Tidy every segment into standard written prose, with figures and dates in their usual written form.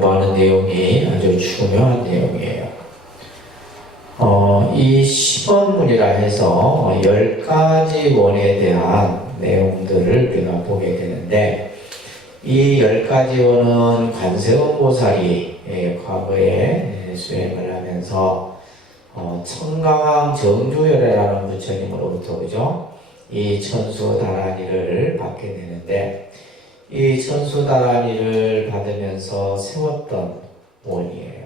공부하는 내용이 아주 중요한 내용이에요. 이 10원문이라 해서 10가지 원에 대한 내용들을 우리가 보게 되는데, 이 10가지 원은 관세음 보살이 과거에 수행을 하면서 청강왕 정주열애라는 부처님으로부터 그죠? 이 천수다라니를 받게 되는데, 이 천수다라니를 받으면서 세웠던 원이에요.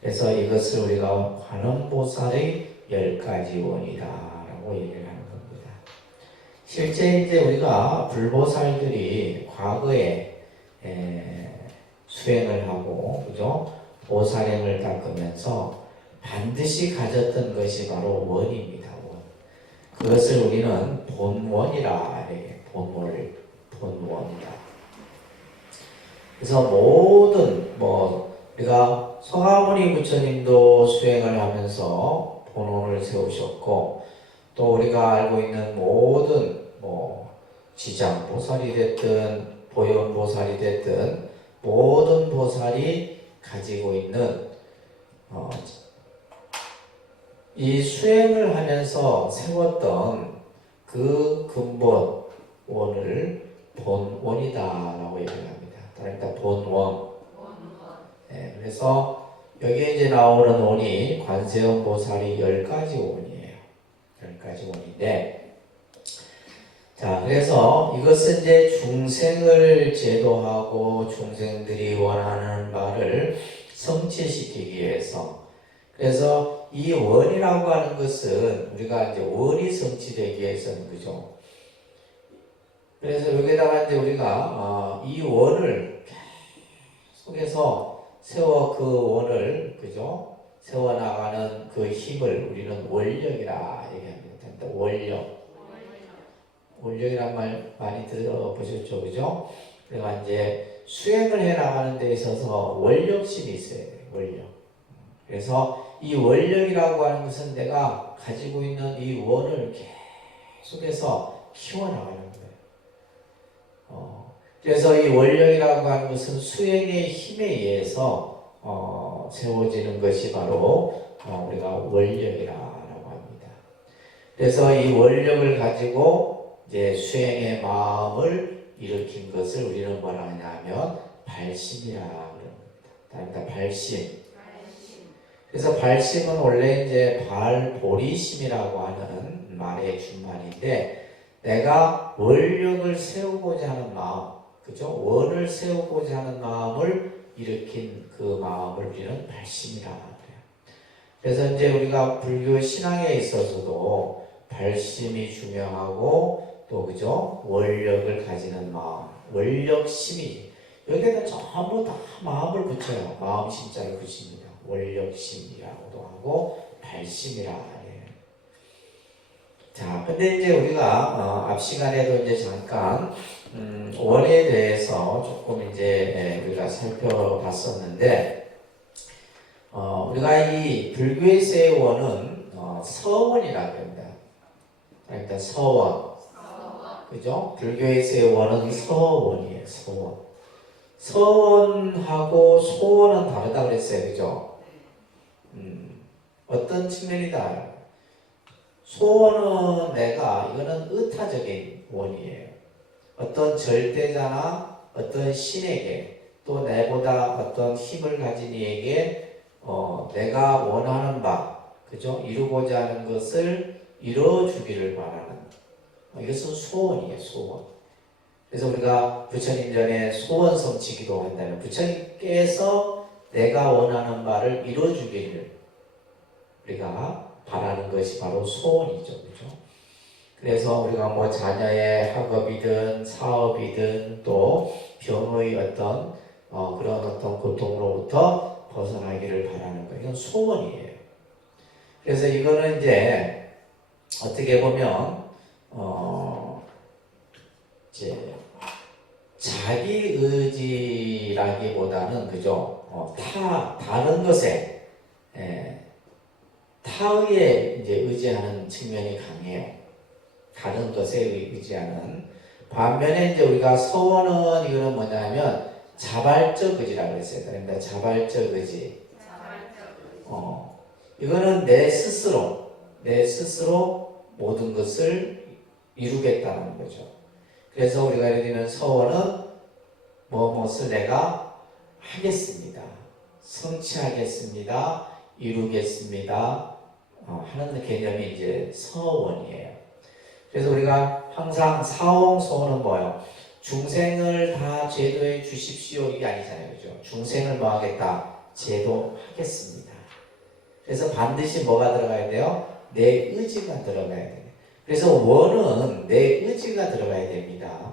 그래서 이것을 우리가 관음보살의 10가지 원이다라고 얘기를 하는 겁니다. 실제 이제 우리가 불보살들이 과거에 수행을 하고 그죠? 보살행을 닦으면서 반드시 가졌던 것이 바로 원입니다. 원. 그것을 우리는 본원이라 해요. 본원이다. 그래서 모든 우리가 서가모니 부처님도 수행을 하면서 본원을 세우셨고, 또 우리가 알고 있는 모든 지장보살이 됐든 보현보살이 됐든 모든 보살이 가지고 있는 이 수행을 하면서 세웠던 그 근본원을 본원이다라고 얘기합니다. 그러니까 본원. 그래서 여기에 이제 나오는 원이 관세음 보살이 10가지 원이에요. 10가지 원인데, 자, 그래서 이것은 이제 중생을 제도하고 중생들이 원하는 바를 성취시키기 위해서, 그래서 이 원이라고 하는 것은 우리가 이제 원이 성취되기 위해서는 그죠? 그래서 여기다가 이제 우리가 이 원을 속에서 세워 그 원을 그죠? 세워나가는 그 힘을 우리는 원력이라 얘기합니다. 원력이란 말 많이 들어보셨죠, 그죠? 그러니까 이제 수행을 해나가는 데 있어서 원력심이 있어야 돼요. 원력. 그래서 이 원력이라고 하는 것은 내가 가지고 있는 이 원을 계속해서 키워나가는 거예요. 그래서 이 원력이라고 하는 것은 수행의 힘에 의해서 세워지는 것이 바로 우리가 원력이라고 합니다. 그래서 이 원력을 가지고 이제 수행의 마음을 일으킨 것을 우리는 뭐라 하냐면 발심이라고 합니다. 그러니까 발심. 그래서 발심은 원래 이제 발보리심이라고 하는 말의 준말인데, 내가 원력을 세우고자 하는 마음, 그죠? 원을 세우고자 하는 마음을 일으킨 그 마음을 우리는 발심이라고 해요. 그래서 이제 우리가 불교 신앙에 있어서도 발심이 중요하고, 또 그죠? 원력을 가지는 마음, 원력심이, 여기에는 전부 다 마음을 붙여요. 마음 심자를 붙입니다. 원력심이라고도 하고 발심이라 해요. 자, 근데 이제 우리가 앞 시간에도 이제 잠깐 원에 대해서 조금 이제 우리가 살펴봤었는데, 우리가 이 불교에서의 원은 서원이라고 합니다. 그러니까 서원. 그죠? 불교에서의 원은 서원이에요. 서원. 서원하고 소원은 다르다 그랬어요. 그죠? 어떤 측면이다. 소원은 이거는 의타적인 원이에요. 어떤 절대자나 어떤 신에게, 또 내보다 어떤 힘을 가진 이에게 내가 원하는 바, 그죠? 이루고자 하는 것을 이루어주기를 바라는, 이것은 소원이에요. 소원. 그래서 우리가 부처님 전에 소원 성취기도 한다면, 부처님께서 내가 원하는 바를 이루어주기를 우리가 바라는 것이 바로 소원이죠. 그죠? 그래서 우리가 자녀의 학업이든 사업이든 또 병의 어떤 그런 어떤 고통으로부터 벗어나기를 바라는 거예요. 이건 소원이에요. 그래서 이거는 이제 어떻게 보면 이제 자기 의지라기보다는 그죠? 다른 것에 타의에 이제 의지하는 측면이 강해요. 다른 것에 의지하는. 반면에 이제 우리가 서원은 이거는 뭐냐면 자발적 의지라고 했어요. 그러니까 자발적 의지. 이거는 내 스스로 모든 것을 이루겠다는 거죠. 그래서 우리가 예를 들면 서원은 무엇을 내가 하겠습니다. 성취하겠습니다. 이루겠습니다. 하는 개념이 이제 서원이에요. 그래서 우리가 항상 사홍소원은 뭐예요? 중생을 다 제도해 주십시오 이게 아니잖아요. 그죠? 중생을 뭐 하겠다? 제도하겠습니다. 그래서 반드시 뭐가 들어가야 돼요? 내 의지가 들어가야 돼요. 그래서 원은 내 의지가 들어가야 됩니다.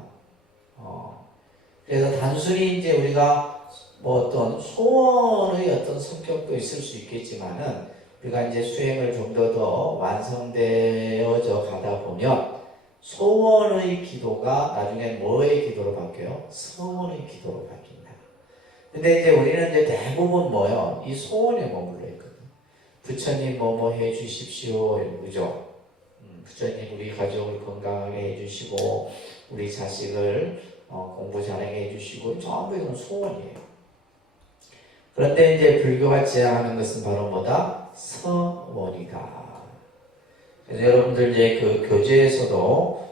그래서 단순히 이제 우리가 뭐 어떤 소원의 어떤 성격도 있을 수 있겠지만은 우리가 이제 수행을 좀 더 완성되어져 가다 보면 소원의 기도가 나중에 뭐의 기도로 바뀌어요? 서원의 기도로 바뀐다. 근데 이제 우리는 이제 대부분 뭐요? 이 소원에 머물러 있거든. 부처님 뭐뭐 해주십시오, 그죠? 부처님 우리 가족을 건강하게 해주시고 우리 자식을 공부 잘하게 해주시고 전부 이건 소원이에요. 그런데 이제 불교가 지향하는 것은 바로 뭐다? 서원이다. 그래서 여러분들 이제 그 교재에서도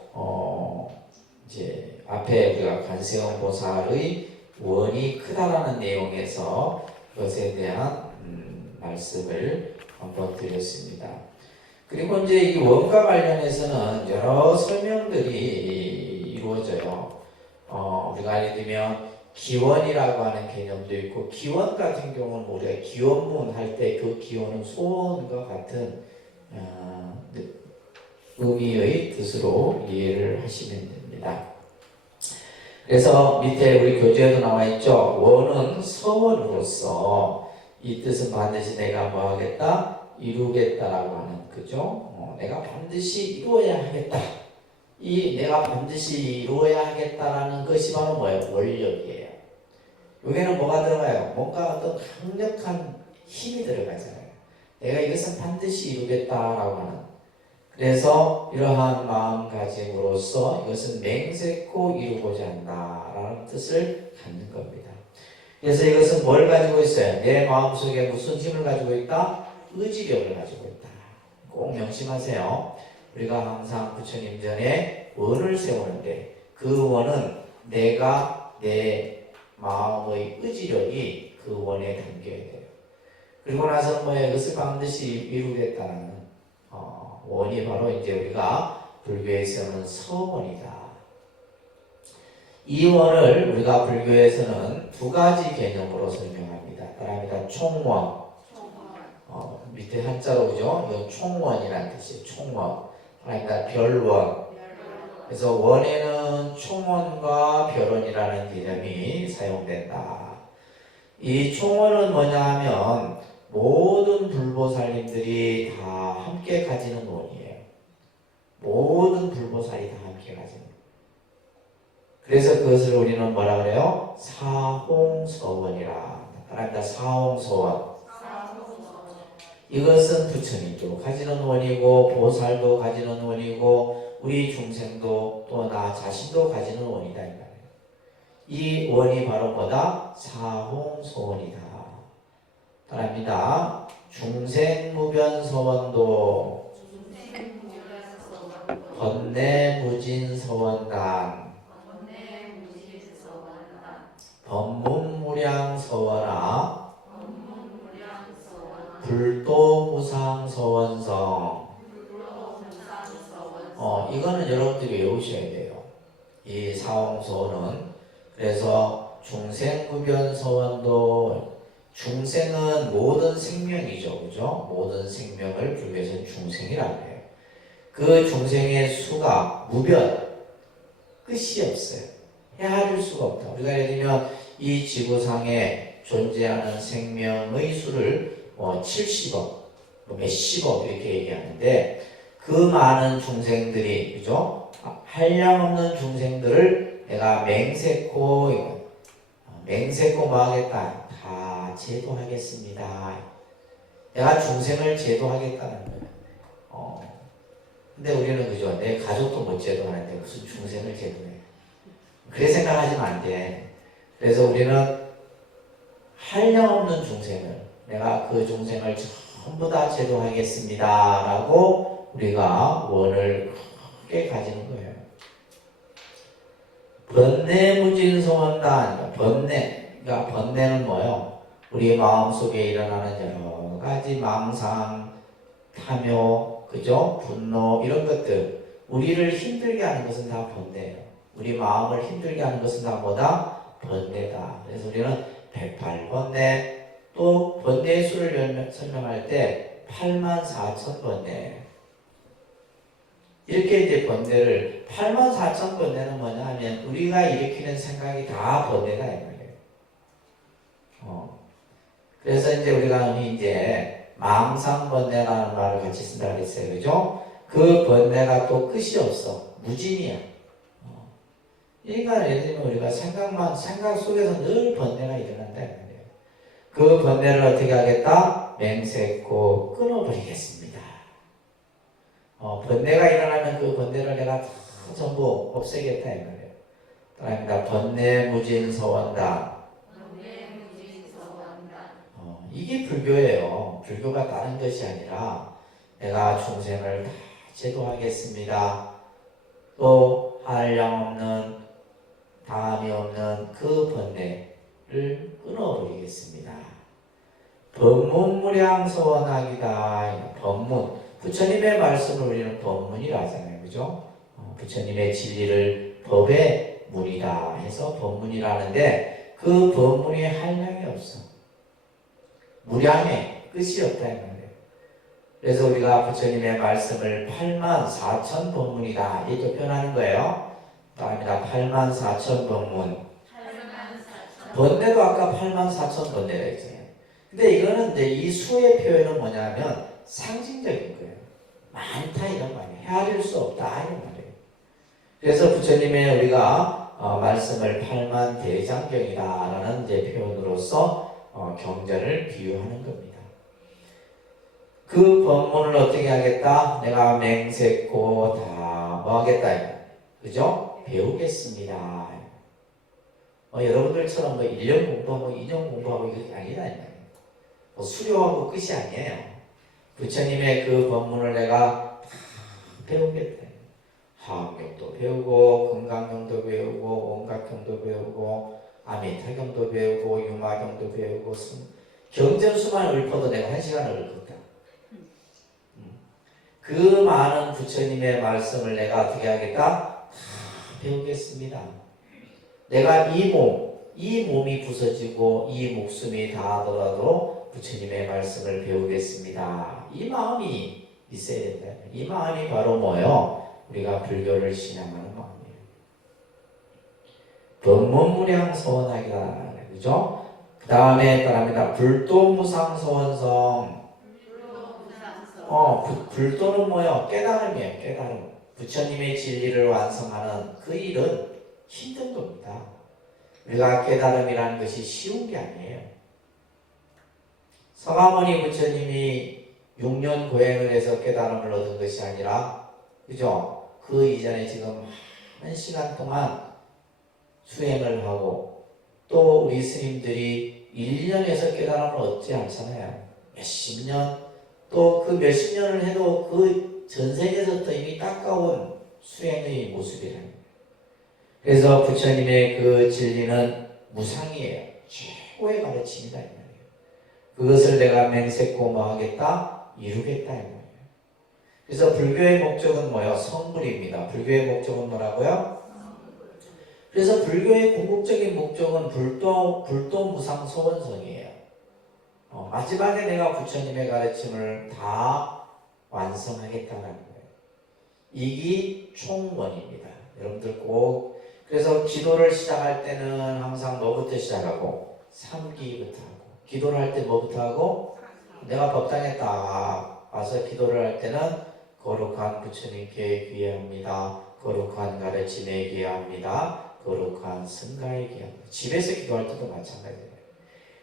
이제 앞에 우리가 관세음 보살의 원이 크다라는 내용에서 그것에 대한 말씀을 한번 드렸습니다. 그리고 이제 이 원과 관련해서는 여러 설명들이 이루어져요. 우리가 예를 들면 기원이라고 하는 개념도 있고, 기원 같은 경우는 우리가 기원문 할 때 그 기원은 소원과 같은 의미의 뜻으로 이해를 하시면 됩니다. 그래서 밑에 우리 교재에도 나와 있죠. 원은 서원으로서 이 뜻은 반드시 내가 뭐 하겠다? 이루겠다라고 하는 그죠? 내가 반드시 이루어야 하겠다. 이 내가 반드시 이루어야 하겠다라는 것이 바로 뭐예요? 원력이에요. 여기에는 뭐가 들어가요? 뭔가 어떤 강력한 힘이 들어가잖아요. 내가 이것은 반드시 이루겠다라고 하는. 그래서 이러한 마음가짐으로써 이것은 맹세코 이루고자 한다라는 뜻을 갖는 겁니다. 그래서 이것은 뭘 가지고 있어요? 내 마음속에 무슨 힘을 가지고 있다? 의지력을 가지고 있다. 꼭 명심하세요. 우리가 항상 부처님 전에 원을 세우는데 그 원은 내가 내 마음의 의지력이 그 원에 담겨야 돼요. 그리고 나서 뭐예요? 이것을 반드시 이루겠다는 원이 바로 이제 우리가 불교에서는 서원이다. 이 원을 우리가 불교에서는 두 가지 개념으로 설명합니다. 따라합니다. 총원. 밑에 한자로 그죠? 이건 총원이라는 뜻이에요. 총원. 따라합니다. 별원. 그래서 원에는 총원과 별원이라는 개념이 사용된다. 이 총원은 뭐냐 하면 모든 불보살님들이 다 함께 가지는 원이에요. 모든 불보살이 다 함께 가지는. 그래서 그것을 우리는 뭐라 그래요? 사홍서원이라. 따라합니다. 사홍서원. 이것은 부처님도 가지는 원이고 보살도 가지는 원이고 우리 중생도 또 나 자신도 가지는 원이다. 이 원이 바로 뭐다? 사홍서원이다. 따라합니다. 중생무변서원도 번뇌무진서원단 법문무량서원아 불도무상서원성. 이거는 여러분들이 외우셔야 돼요. 이 사홍서원은. 그래서 중생무변서원도 중생은 모든 생명이죠. 그죠? 모든 생명을 불교에서는 중생이라고 해요. 그 중생의 수가 무변, 끝이 없어요. 헤아릴 수가 없다. 우리가 예를 들면 이 지구상에 존재하는 생명의 수를 70억, 몇십억 이렇게 얘기하는데 그 많은 중생들이, 그죠? 한량없는 중생들을 내가 맹세코 뭐 하겠다. 다 제도하겠습니다. 내가 중생을 제도하겠다는 거예요. 근데 우리는 그죠? 내 가족도 못 제도하는데 무슨 중생을 제도해. 그래 생각하시면 안 돼. 그래서 우리는 한량없는 중생을 내가 그 중생을 전부 다 제도하겠습니다 라고 우리가 원을 크게 가지는 거예요. 번뇌무진소원단, 그러니까 번뇌는 뭐예요? 우리 마음속에 일어나는 여러 가지 망상, 탐욕, 그죠? 분노 이런 것들 우리를 힘들게 하는 것은 다 번뇌예요. 우리 마음을 힘들게 하는 것은 다 뭐다? 번뇌다. 그래서 우리는 108번뇌, 또 번뇌의 수를 설명할 때 84,000번뇌. 이렇게 이제 번뇌를 84,000번뇌는 뭐냐 하면 우리가 일으키는 생각이 다 번뇌다 이 말이에요. 그래서 이제 우리가 이제 망상번뇌라는 말을 같이 쓴다 그랬어요. 그죠? 그 번뇌가 또 끝이 없어. 무진이야. 그러니까 예를 들면 우리가 생각 속에서 늘 번뇌가 일어난다 이 말이에요. 그 번뇌를 어떻게 하겠다? 맹세코 끊어버리겠습니다. 번뇌가 일어나면 그 번뇌를 내가 다 전부 없애겠다 이 말이에요. 그러니까 번뇌무진서원다. 이게 불교예요. 불교가 다른 것이 아니라 내가 중생을 다 제도하겠습니다. 또 한량없는 다함이 없는 그 번뇌를 끊어버리겠습니다. 법문무량서원하기다. 법문, 부처님의 말씀을 우리는 법문이라 하잖아요. 그죠? 부처님의 진리를 법의 문이다 해서 법문이라 하는데 그 법문이 한량이 없어. 무량해. 끝이 없다 이 말이에요. 그래서 우리가 부처님의 말씀을 84,000법문이다 이렇게 표현하는 거예요. 다음이다. 84,000법문. 번뇌도 아까 84,000번뇌라 했잖아요. 근데 이거는 이제 이 수의 표현은 뭐냐면 상징적인 거예요. 많다 이런 말이에요. 헤아릴 수 없다 이런 말이에요. 그래서 부처님의 우리가 말씀을 8만대장경이다라는 이제 표현으로서 경전을 비유하는 겁니다. 그 법문을 어떻게 하겠다? 내가 맹세코 다 하겠다. 그죠? 배우겠습니다. 여러분들처럼 1년 공부하고 2년 공부하고 이게 아니다. 수료하고 끝이 아니에요. 부처님의 그 법문을 내가 다 배우겠다. 화엄경도 배우고 금강경도 배우고 온각경도 배우고 아미타경도 배우고 유마경도 배우고 경전수만 읊어도 내가 1시간을 읊었다. 그 많은 부처님의 말씀을 내가 어떻게 하겠다? 다 배우겠습니다. 내가 이 몸이 부서지고 이 목숨이 다하더라도 부처님의 말씀을 배우겠습니다. 이 마음이 있어야 된다. 이 마음이 바로 뭐예요? 우리가 불교를 신앙하는 마음이에요. 법문무량서원하기다. 그죠? 그 다음에 따릅니다. 불도무상서원성. 불도는 뭐예요? 깨달음이에요. 깨달음. 부처님의 진리를 완성하는 그 일은 힘든 겁니다. 우리가 깨달음이라는 것이 쉬운 게 아니에요. 서가모니 부처님이 6년 고행을 해서 깨달음을 얻은 것이 아니라, 그죠? 그 이전에 지금 1시간 동안 수행을 하고, 또 우리 스님들이 1년에서 깨달음을 얻지 않잖아요. 몇십 년, 또 그 몇십 년을 해도 그 전생에서부터 이미 깎아온 수행의 모습이라는 거예요. 그래서 부처님의 그 진리는 무상이에요. 최고의 가르침이다 이 말이에요. 그것을 내가 맹세코 하겠다? 이루겠다 이 말이에요. 그래서 불교의 목적은 뭐예요? 성불입니다. 불교의 목적은 뭐라고요? 그래서 불교의 궁극적인 목적은 불도무상 소원성이에요. 마지막에 내가 부처님의 가르침을 다 완성하겠다는 거예요. 이기 총원입니다. 여러분들 꼭 그래서 기도를 시작할 때는 항상 뭐부터 시작하고 3기부터 하고 기도를 할 때 뭐부터 하고 내가 법당에 딱 와서 기도를 할 때는 거룩한 부처님께 귀합니다. 거룩한 가르침에 귀합니다. 거룩한 승가에 귀합니다. 집에서 기도할 때도 마찬가지예요.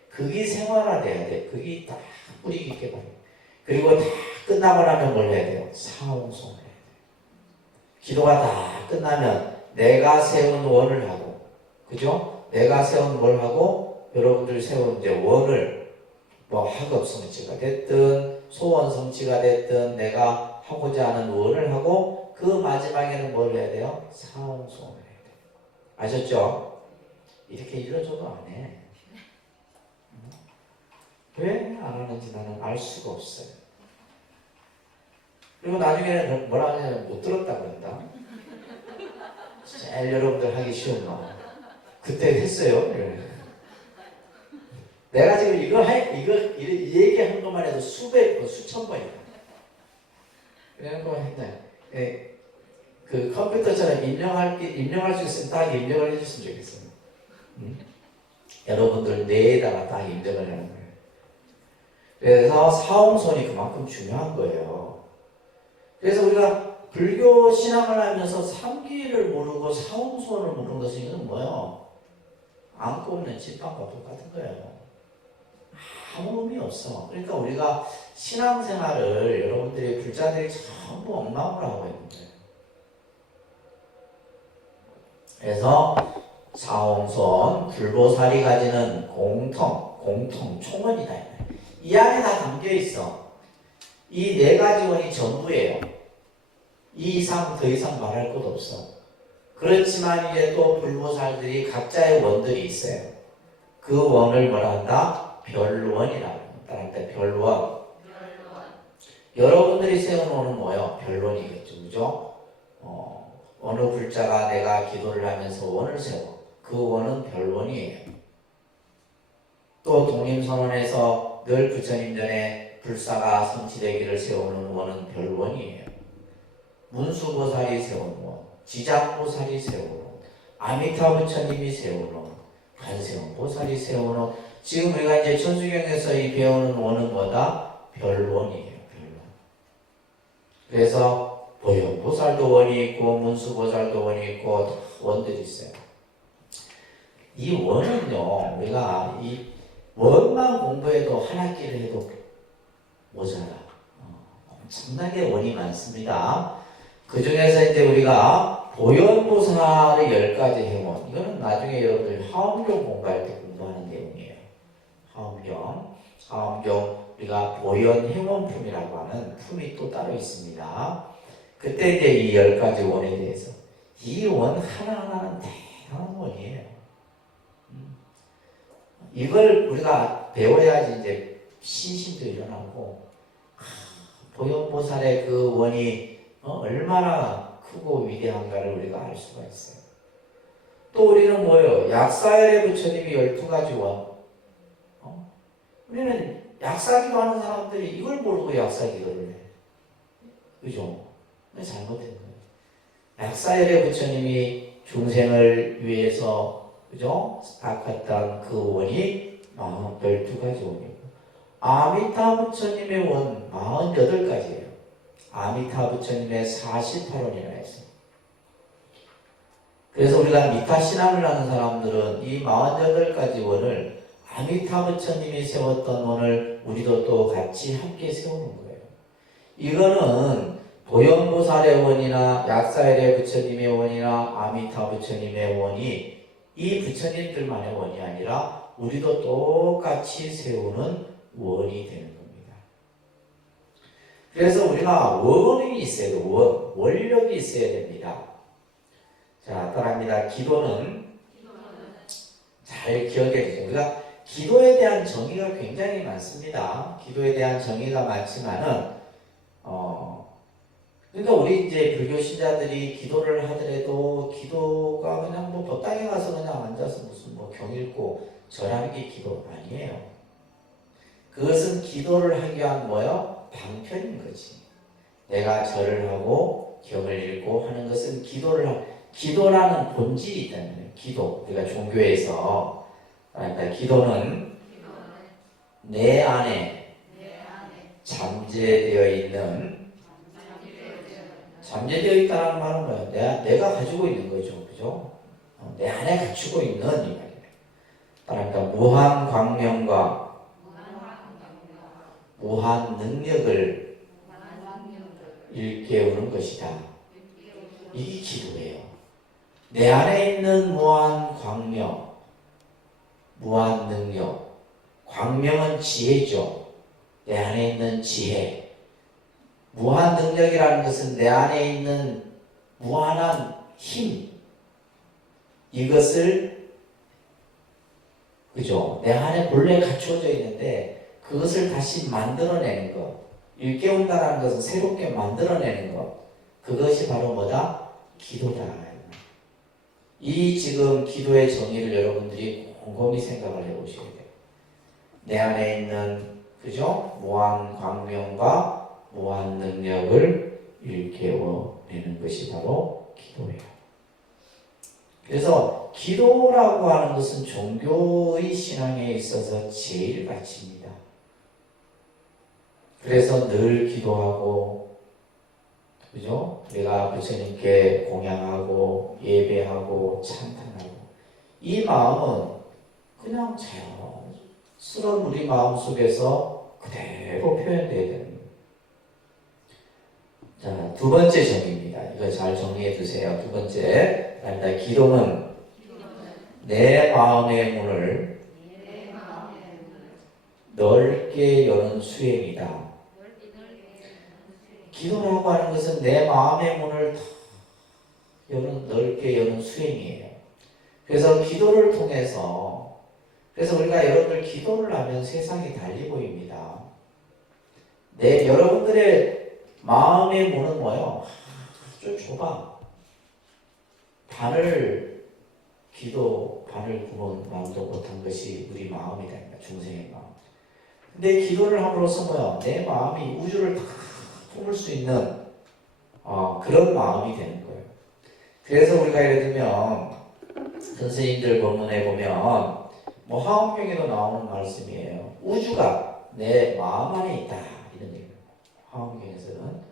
그게 생활화돼야 돼. 그게 딱 뿌리 깊게 가요. 그리고 다 끝나고 나면 뭘 해야 돼요? 사홍송을 해야 돼요. 기도가 다 끝나면 내가 세운 원을 하고, 그죠? 내가 세운 뭘 하고 여러분들 세운 이제 원을 뭐 학업 성취가 됐든 소원 성취가 됐든 내가 하고자 하는 원을 하고 그 마지막에는 뭘 해야 돼요? 사홍소원을 해야 돼요. 아셨죠? 이렇게 일러줘도 안 해. 왜 안 하는지 나는 알 수가 없어요. 그리고 나중에는 뭐라 하냐면 못 들었다 그런다. 제일 여러분들 하기 쉬운 거. 그때 했어요. 내가 지금 이거 얘기한 것만 해도 수백 번, 수천 번이다. 이런 거 했네. 그 컴퓨터처럼 입력할 수 있으면 딱 입력을 해줬으면 좋겠어요. 여러분들 뇌에다가 딱 입력을 하는 거예요. 그래서 사홍선이 그만큼 중요한 거예요. 그래서 우리가 불교 신앙을 하면서 삼기를 모르고 사홍선을 모르는 것은 이건 뭐예요? 안고 있는 집밥과 똑같은 거예요. 아무 의미 없어. 그러니까 우리가 신앙생활을 여러분들이 불자들이 전부 엉망으로 하고 있는 거예요. 그래서 사홍선, 불보살이 가지는 공통 총원이다. 이 안에 다 담겨 있어. 이 네 가지 원이 전부예요. 이 이상 더 이상 말할 것 없어. 그렇지만 이제 또 불보살들이 각자의 원들이 있어요. 그 원을 뭐라 한다? 별원이라고 한다. 별원. 여러분들이 세운 원은 뭐예요? 별원이겠죠. 그죠? 어느 불자가 내가 기도를 하면서 원을 세워. 그 원은 별원이에요. 또 독림선언에서 늘 부처님 전에 불사가 성취되기를 세우는 원은 별원이에요. 문수보살이 세운 원, 지장보살이 세운 원, 아미타 부처님이 세운 원, 관세음보살이 세운 원. 지금 우리가 이제 천수경에서 이 배우는 원은 뭐다? 별원이에요. 별원. 그래서 보현보살도 원이 있고 문수보살도 원이 있고 다 원들이 있어요. 이 원은요, 우리가 이 원만 공부해도 한 학기를 해도 모자라. 엄청나게 원이 많습니다. 그 중에서 이제 우리가 보현보살의 10가지 행원, 이거는 나중에 여러분들 화엄경 공부할 때 공부하는 내용이에요. 화엄경 우리가 보현행원품이라고 하는 품이 또 따로 있습니다. 그때 이제 이 10가지 원에 대해서 이 원 하나하나는 대단한 원이에요. 이걸 우리가 배워야지 이제 신심도 일어나고 보현보살의 그 원이 얼마나 크고 위대한가를 우리가 알 수가 있어요. 또 우리는 뭐예요? 약사열의 부처님이 12가지 원. 우리는 약사기도 하는 사람들이 이걸 모르고 약사기도를 해. 그죠? 잘못된 거예요. 약사열의 부처님이 중생을 위해서 그죠? 닦았던 그 원이 12가지 원이고 아미타 부처님의 원 48가지예요. 아미타 부처님의 48원이나 했어요. 그래서 우리가 미타 신앙을 하는 사람들은 이 48가지 원을 아미타 부처님이 세웠던 원을 우리도 또 같이 함께 세우는 거예요. 이거는 보현보살의 원이나 약사열의 부처님의 원이나 아미타 부처님의 원이 이 부처님들만의 원이 아니라 우리도 똑같이 세우는 원이 되는 겁니다. 그래서 우리가 원이 있어야 돼요. 원력이 있어야 됩니다. 자, 따라합니다. 기도는 잘 기억해 주세요. 우리가 기도에 대한 정의가 굉장히 많습니다. 기도에 대한 정의가 많지만은 그러니까 우리 이제 불교 신자들이 기도를 하더라도 기도가 그냥 뭐 법당에 가서 그냥 앉아서 무슨 뭐 경 읽고 절하는 게 기도 아니에요. 그것은 기도를 하기 위한 뭐요? 방편인 거지. 내가 절을 하고 경을 읽고 하는 것은 기도라는 본질이 있다는 거예요. 기도. 우리가 종교에서 그러니까 기도는 내 안에 잠재되어 있는 잠재되어 있다는 말은 뭐예요? 내가 가지고 있는 거죠. 그죠? 내 안에 갖추고 있는 이 말이에요. 그러니까 무한 광명과 무한 능력을 일깨우는 것이다. 이게 기도예요. 내 안에 있는 무한 광명, 무한 능력. 광명은 지혜죠. 내 안에 있는 지혜. 무한 능력이라는 것은 내 안에 있는 무한한 힘. 이것을 그죠? 내 안에 본래 갖추어져 있는데 그것을 다시 만들어내는 것. 일깨운다라는 것은 새롭게 만들어내는 것. 그것이 바로 뭐다? 기도다. 이 지금 기도의 정의를 여러분들이 곰곰이 생각을 해보셔야 돼요. 내 안에 있는 그죠? 무한 광명과 무한 능력을 일깨워내는 것이 바로 기도예요. 그래서 기도라고 하는 것은 종교의 신앙에 있어서 제일 가치입니다. 그래서 늘 기도하고, 그죠? 우리가 부처님께 공양하고, 예배하고, 찬탄하고, 이 마음은 그냥 자연스러운 우리 마음 속에서 그대로 표현되어야 되는 거예요. 자, 두 번째 정의입니다. 이거 잘 정리해 두세요. 두 번째. 기도는 내 마음의 문을 넓게 여는 수행이다. 기도라고 하는 것은 내 마음의 문을 넓게 여는 수행이에요. 그래서 기도를 통해서, 그래서 우리가 여러분들 기도를 하면 세상이 달리 보입니다. 여러분들의 마음의 문은 뭐예요? 아주 좁아. 반을 구분 마음도 못한 것이 우리 마음이다. 중생의 마음. 근데 기도를 함으로써 뭐야? 내 마음이 우주를 다 품을 수 있는 그런 마음이 되는 거예요. 그래서 우리가 예를 들면 선생님들 본문에 보면 뭐 화엄경에도 나오는 말씀이에요. 우주가 내 마음 안에 있다. 이런 얘기예요. 화엄경에서는.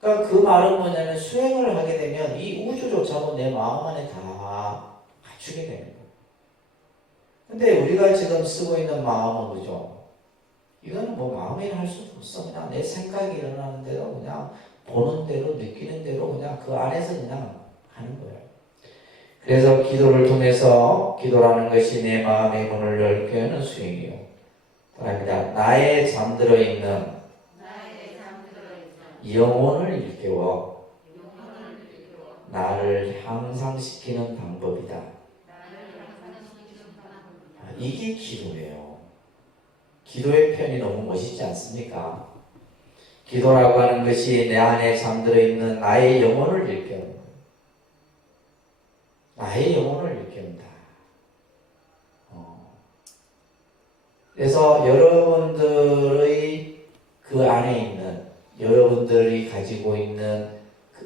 그러니까 그 말은 뭐냐면 수행을 하게 되면 이 우주조차도 내 마음 안에 다 갖추게 되는 거예요. 근데 우리가 지금 쓰고 있는 마음은 그죠? 이거는 뭐 마음이라 할 수도 없어. 그냥 내 생각이 일어나는 대로 그냥 보는 대로 느끼는 대로 그냥 그 안에서 그냥 하는 거예요. 그래서 기도를 통해서 기도라는 것이 내 마음의 문을 열게 하는 수행이요. 그럽니다. 나의 잠들어 있는 영혼을 일깨워 나를 향상시키는 방법이다. 이게 기도예요. 기도의 표현이 너무 멋있지 않습니까? 기도라고 하는 것이 내 안에 잠들어 있는 나의 영혼을 일깨운다. 나의 영혼을 일깨운다. 그래서 여러분들의 그 안에 있는, 여러분들이 가지고 있는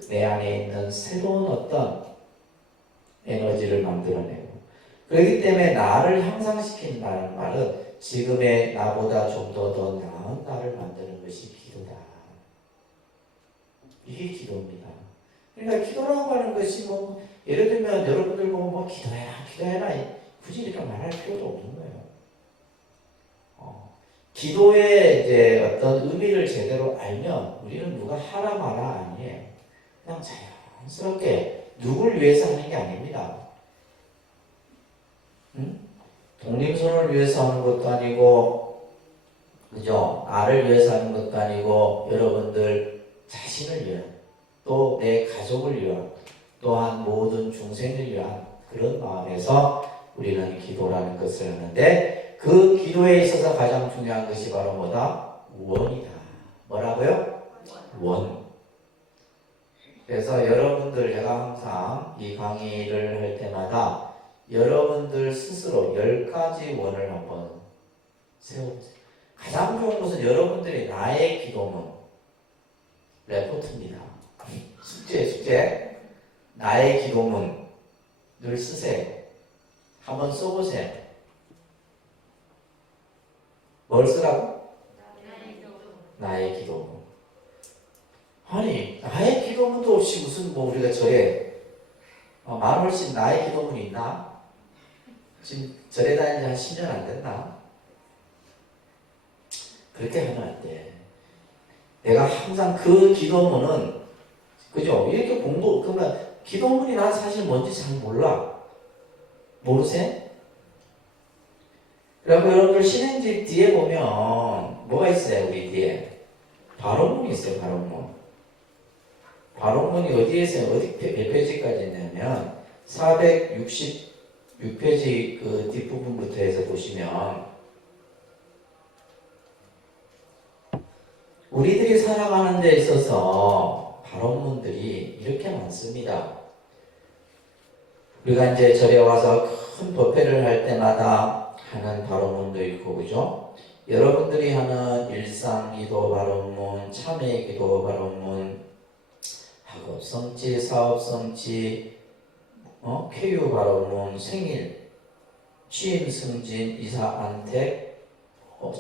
내 안에 있는 새로운 어떤 에너지를 만들어내고, 그렇기 때문에 나를 향상시킨다는 말은 지금의 나보다 좀 더 나은 나를 만드는 것이 기도다. 이게 기도입니다. 그러니까 기도라고 하는 것이 뭐 예를 들면 여러분들 보고 뭐 기도해라 굳이 이렇게 말할 필요도 없는 거예요. 기도의 이제 어떤 의미를 제대로 알면 우리는 누가 하라 마라 아니에요. 그냥 자연스럽게 누굴 위해서 하는 게 아닙니다. 독립선을 위해서 하는 것도 아니고, 그죠? 나를 위해서 하는 것도 아니고, 여러분들 자신을 위한, 또 내 가족을 위한, 또한 모든 중생을 위한 그런 마음에서 우리는 기도라는 것을 하는데, 그 기도에 있어서 가장 중요한 것이 바로 뭐다? 원이다. 뭐라고요? 원. 그래서 여러분들, 제가 항상 이 강의를 할 때마다 여러분들 스스로 10가지 원을 한번 세워보세요. 가장 좋은 것은 여러분들이 나의 기도문, 레포트입니다. 숙제. 나의 기도문 늘 쓰세요. 한번 써보세요. 뭘 쓰라고? 나의 기도문. 아니, 나의 기도문도 없이 무슨 뭐 우리가 절에 만 훨씬 나의 기도문이 있나? 지금 절에 다닌 지 한 10년 안 됐나? 그렇게 하면 안 돼. 내가 항상 그 기도문은, 그죠? 이렇게 그러면 기도문이 난 사실 뭔지 잘 몰라. 모르세요? 그리고 여러분들 신행집 뒤에 보면 뭐가 있어요? 우리 뒤에 발언문이 있어요. 발언문. 발언문이 어디에서 몇 페이지까지 있냐면 466페이지 그 뒷부분부터 해서 보시면 우리들이 살아가는 데 있어서 발언문들이 이렇게 많습니다. 우리가 이제 절에 와서 큰 법회를 할 때마다 하는 발언문도 있고, 그죠? 여러분들이 하는 일상기도 발언문, 참회기도 발언문, 학업성취, 사업성취, 쾌유 발언문, 생일, 취임 승진, 이사 안택,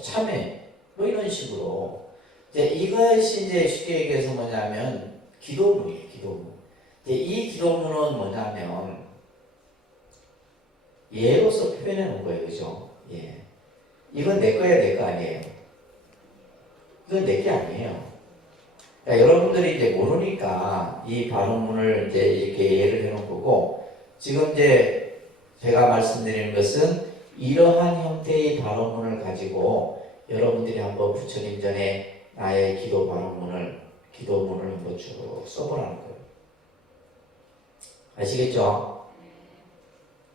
참회, 뭐 이런 식으로 이제 이것이 이제 쉽게 얘기해서 뭐냐면 기도문이에요. 기도문. 이제 이 기도문은 뭐냐면 예로서 표현해 놓은 거예요. 그죠? 예. 이건 내 거야, 내 거 아니에요. 이건 내 게 아니에요. 그러니까 여러분들이 이제 모르니까 이 발언문을 이제 이렇게 예를 해 놓은 거고, 지금 이제 제가 말씀드리는 것은 이러한 형태의 발언문을 가지고 여러분들이 한번 부처님 전에 나의 기도문을 한번 쭉 써보라는 거예요. 아시겠죠?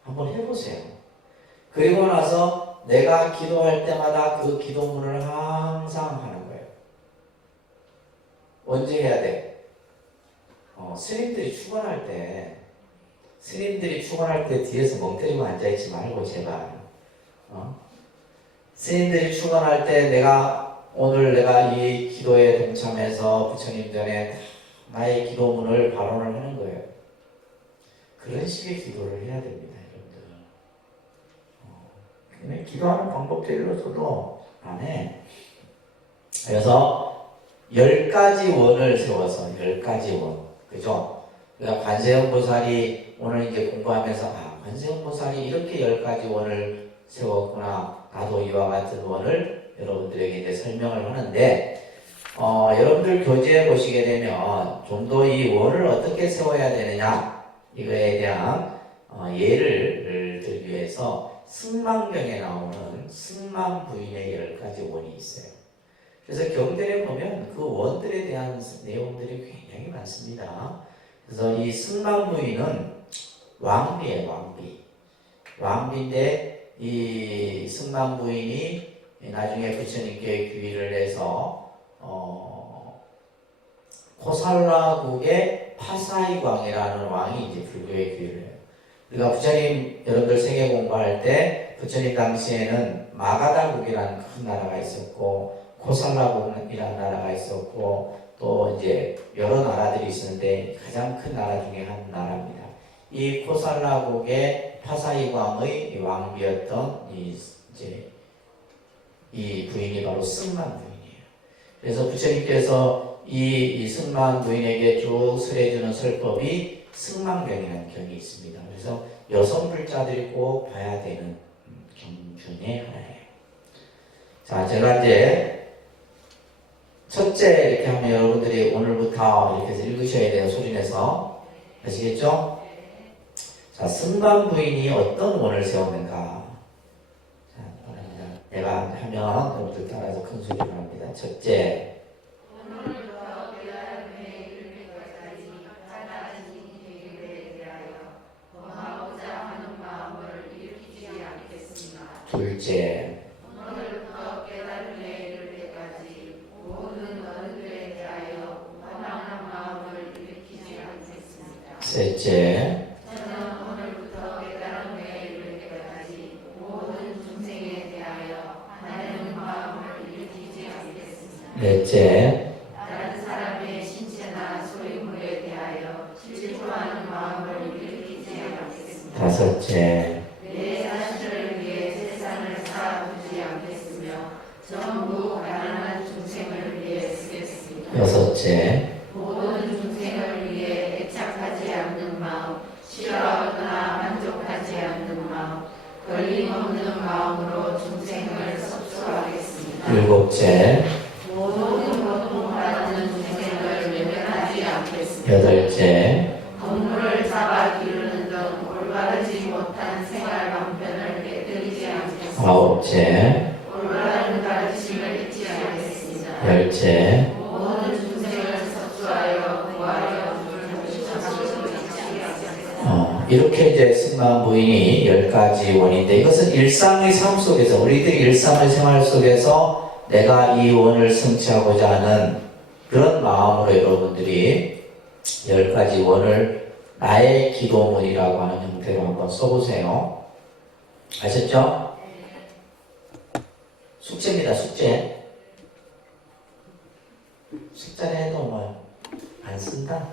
한번 해보세요. 그리고 나서 내가 기도할 때마다 그 기도문을 항상 하는 거예요. 언제 해야 돼? 스님들이 출근할 때 뒤에서 멍 때리고 앉아있지 말고 제발. 스님들이 출근할 때 오늘 내가 이 기도에 동참해서 부처님 전에 나의 기도문을 발언을 하는 거예요. 그런 식의 기도를 해야 됩니다, 여러분들. 기도하는 방법대로서도 안 해. 그래서 10가지 원을 세워서 10가지 원. 그죠? 그러니까 관세음 보살이 오늘 이제 공부하면서 관세음 보살이 이렇게 10가지 원을 세웠구나. 나도 이와 같은 원을 여러분들에게 이제 설명을 하는데, 여러분들 교재에 보시게 되면 좀 더 이 원을 어떻게 세워야 되느냐 이거에 대한 예를 들기 위해서 승망경에 나오는 승망부인의 10가지 원이 있어요. 그래서 경전에 보면 그 원들에 대한 내용들이 굉장히 많습니다. 그래서 이 승망부인은 왕비예요, 왕비인데 이 승망부인이 나중에 부처님께 귀의를 해서 코살라국의 파사이광이라는 왕이 이제 불교에 귀의를 해요. 그러니까 부처님 여러분들 세계 공부할 때 부처님 당시에는 마가다국이라는 큰 나라가 있었고 코살라국이라는 나라가 있었고 또 이제 여러 나라들이 있었는데 가장 큰 나라 중에 한 나라입니다. 이 코살라국의 파사이광의 왕비였던 이 부인이 바로 승만 부인이에요. 그래서 부처님께서 이 승만 부인에게 쭉 설해주는 설법이 승만경이라는 경이 있습니다. 그래서 여성 불자들이 꼭 봐야 되는 경 중에 하나예요. 자, 제가 이제 첫째 이렇게 하면 여러분들이 오늘부터 이렇게 해서 읽으셔야 돼요. 소리내서. 아시겠죠? 자, 승만 부인이 어떤 원을 세웠는가? 자, 내가 하면 여러분들 따라서 큰 소리로 합니다. 첫째, 둘째, 오늘부터 깨달음에 이를 때까지 모든 어른들에 대하여 원하는 마음을 일으키지 않겠습니다. 셋째, 저는 오늘부터 깨달음에 이를 때까지 모든 중생에 대하여 하나님 마음을 일으키지 않겠습니다. 넷째, 다른 사람의 신체나 소유물에 대하여 질투하는 마음을 일으키지 않겠습니다. 다섯째, 내 자신을 위해 세상을 쌓아두지 않겠으며 전부 가난한 중생을 위해 쓰겠습니다. 여섯째, 모든 중생을 위해 애착하지 않는 마음, 싫어하거나 만족하지 않는 마음, 걸림없는 마음으로 중생을 섭수하겠습니다. 일곱째, 모든 고통받는 중생을 외면하지 않겠습니다. 여덟째, 동물을 잡아 기르는 등 올바르지 못한 생활 방편을 깨뜨리지 않겠습니다. 아홉째, 일곱째, 올바른 가르침을 잊지 않겠습니다. 열째, 모든 중생을 섭수하여 구하여 주를 잡으시고 잊지 않겠습니다. 이렇게 이제 승만 부인이 10가지 원인데 이것은 일상의 삶 속에서 우리들이 일상의 생활 속에서 내가 이 원을 성취하고자 하는 그런 마음으로 여러분들이 10가지 원을 나의 기도문이라고 하는 형태로 한번 써보세요. 아셨죠? 숙제입니다. 숙제. 숙제를 해도 뭐 안 쓴다.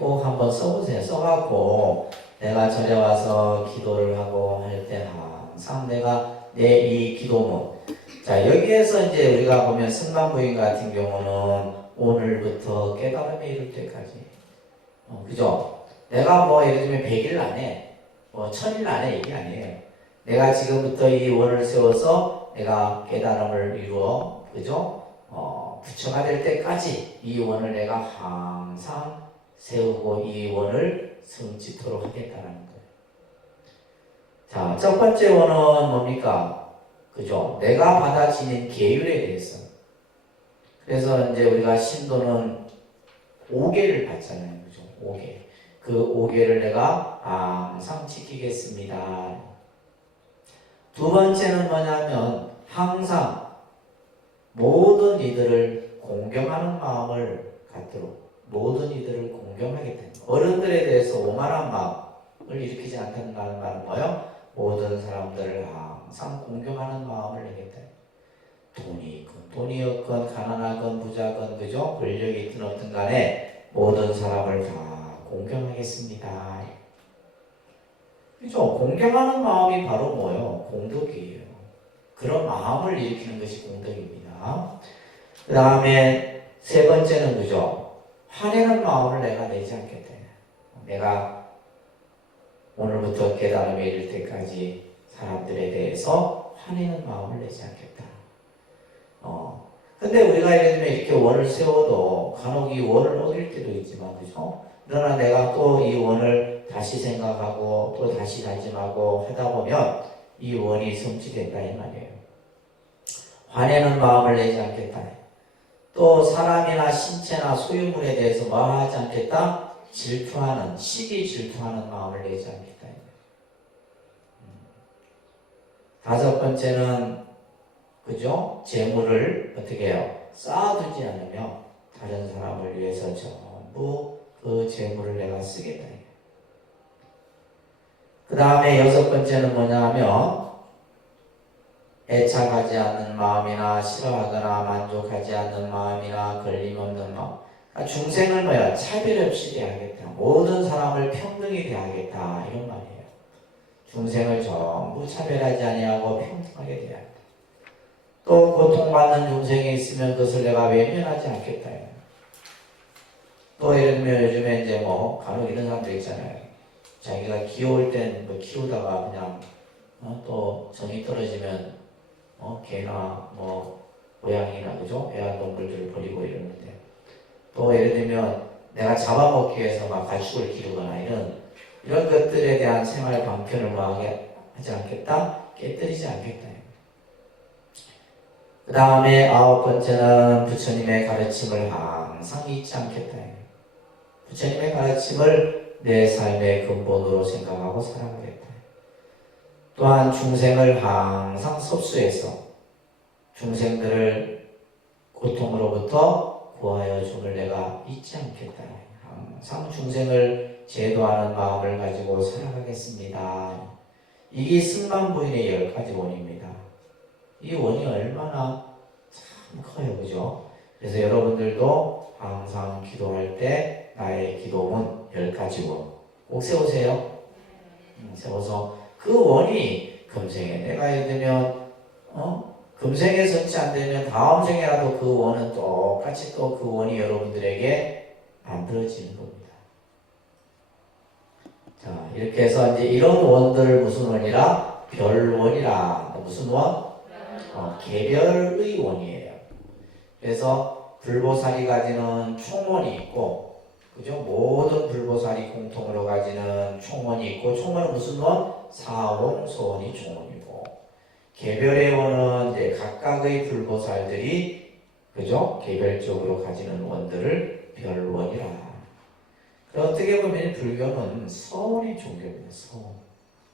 꼭 한번 써보세요. 써갖고 내가 절에 와서 기도를 하고 할 때 항상 내가 내 이 기도문. 자, 여기에서 이제 우리가 보면 승만부인 같은 경우는 오늘부터 깨달음에 이를 때까지. 그죠? 내가 뭐 예를 들면 100일 안에, 뭐 1000일 안에 이게 아니에요. 내가 지금부터 이 원을 세워서 내가 깨달음을 이루어, 그죠? 부처가 될 때까지 이 원을 내가 항상 세우고 이 원을 성취토록 하겠다는 거예요. 자, 첫 번째 원은 뭡니까? 그죠? 내가 받아 지닌 계율에 대해서. 그래서 이제 우리가 신도는 5계를 받잖아요. 그죠? 5계. 그 5계를 내가 항상 지키겠습니다. 두 번째는 뭐냐면 항상 모든 이들을 공경하는 마음을 갖도록 모든 이들을 공경하겠다는 거예요. 어른들에 대해서 오만한 마음을 일으키지 않다는 말은 뭐예요? 모든 사람들을 항상 공경하는 마음을 내겠다. 돈이 있건 돈이 없건 가난하건 부자건 그죠? 권력이 있든 없든 간에 모든 사람을 다 공경하겠습니다. 그죠? 공경하는 마음이 바로 뭐예요? 공덕이에요. 그런 마음을 일으키는 것이 공덕입니다. 그 다음에 세 번째는 그죠? 화내는 마음을 내가 내지 않겠다. 내가 오늘부터 깨달음에 이를 때까지 사람들에 대해서 화내는 마음을 내지 않겠다. 근데 우리가 예를 들면 이렇게 원을 세워도 간혹 이 원을 어길 때도 있지만, 그죠? 그러나 내가 또 이 원을 다시 생각하고 또 다시 다짐하고 하다 보면 이 원이 성취된다 이 말이에요. 화내는 마음을 내지 않겠다. 또 사람이나 신체나 소유물에 대해서 뭐하지 않겠다? 질투하는, 시기 질투하는 마음을 내지 않겠다. 다섯 번째는 그죠? 재물을 어떻게 해요? 쌓아두지 않으며 다른 사람을 위해서 전부 그 재물을 내가 쓰겠다. 그 다음에 여섯 번째는 뭐냐 하면 애착하지 않는 마음이나 싫어하거나 만족하지 않는 마음이나 걸림없는 마음. 그러니까 중생을 뭐야? 차별 없이 대하겠다. 모든 사람을 평등히 대하겠다. 이런 말이에요. 중생을 전부 차별하지 아니하고 평등하게 대하겠다. 또 고통받는 중생이 있으면 그것을 내가 외면하지 않겠다. 또 예를 들면 요즘에 이제 뭐 간혹 이런 사람들 있잖아요. 자기가 귀여울 땐 뭐 키우다가 그냥 또 정이 떨어지면 개나 뭐 고양이나 그죠? 애완동물들을 버리고 이러는데 또 예를 들면 내가 잡아먹기 위해서 막 가축을 기르거나 이런 것들에 대한 생활 방편을 뭐 하지 않겠다? 깨뜨리지 않겠다. 그 다음에 아홉 번째는 부처님의 가르침을 항상 잊지 않겠다. 부처님의 가르침을 내 삶의 근본으로 생각하고 살아가겠다. 또한 중생을 항상 섭수해서 중생들을 고통으로부터 구하여 줌을 내가 잊지 않겠다. 항상 중생을 제도하는 마음을 가지고 살아가겠습니다. 이게 승만부인의 10가지 원입니다. 이 원이 얼마나 참 커요. 그죠? 그래서 여러분들도 항상 기도할 때 나의 기도문 10가지 원 꼭 세우세요. 세워서 그 원이 금생에 내가 예를 들면 금생에 성취 안 되면 다음 생에라도 그 원은 똑같이 또 그 원이 여러분들에게 만들어지는 겁니다. 자, 이렇게 해서 이제 이런 원들을 무슨 원이라? 별원이라. 무슨 원? 개별의 원이에요. 그래서 불보살이 가지는 총원이 있고 그죠? 모든 불보살이 공통으로 가지는 총원이 있고, 총원은 무슨 원? 사원, 소원이 총원이고, 개별의 원은 이제 각각의 불보살들이 그죠? 개별적으로 가지는 원들을 별원이라. 어떻게 보면 불교는 서원의 종교입니다. 서원.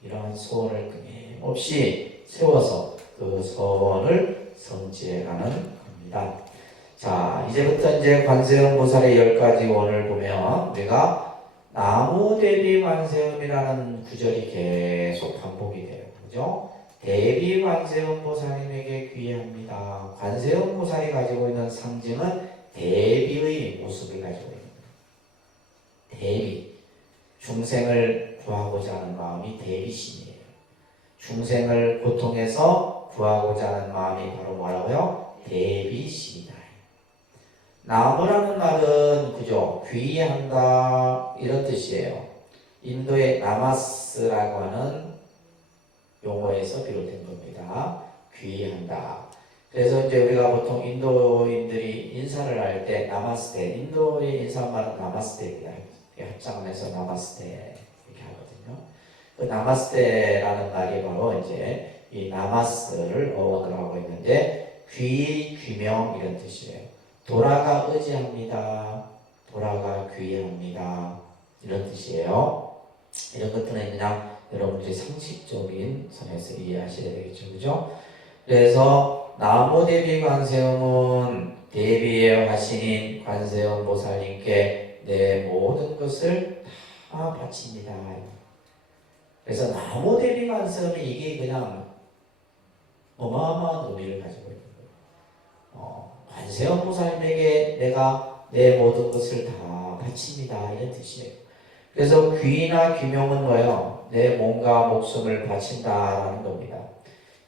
이러한 서원을 끊임없이 세워서 그 서원을 성취해가는 겁니다. 자, 이제부터 이제 관세음 보살의 10가지 원을 보면 우리가 나무 대비 관세음이라는 구절이 계속 반복이 돼요. 그죠? 대비 관세음 보살님에게 귀의합니다. 관세음 보살이 가지고 있는 상징은 대비의 모습을 가지고 있는 거예요. 대비. 중생을 구하고자 하는 마음이 대비심이에요. 중생을 고통에서 구하고자 하는 마음이 바로 뭐라고요? 대비심이다. 나무라는 말은 그죠? 귀의한다 이런 뜻이에요. 인도의 나마스라고 하는 용어에서 비롯된 겁니다. 귀의한다. 그래서 이제 우리가 보통 인도인들이 인사를 할 때 나마스테, 인도의 인사말은 나마스테입니다. 합장을 해서 나마스테 이렇게 하거든요. 그 나마스테라는 말이 바로 이제 이 나마스를 어원으로 하고 있는데 귀의 귀명 이런 뜻이에요. 도라가 의지합니다. 도라가 귀의합니다. 이런 뜻이에요. 이런 것들은 그냥 여러분들이 상식적인 선에서 이해하셔야 되겠죠. 그죠? 그래서 나무 대비 관세음은 대비의 화신인 관세음 보살님께 내 모든 것을 다 바칩니다. 그래서 나무 대비 관세음이 이게 그냥 어마어마한 의미를 가지고 있는 거예요. 관세음 보살님에게 내가 내 모든 것을 다 바칩니다. 이런 뜻이에요. 그래서 귀나 귀명은 뭐예요? 내 몸과 목숨을 바친다라는 겁니다.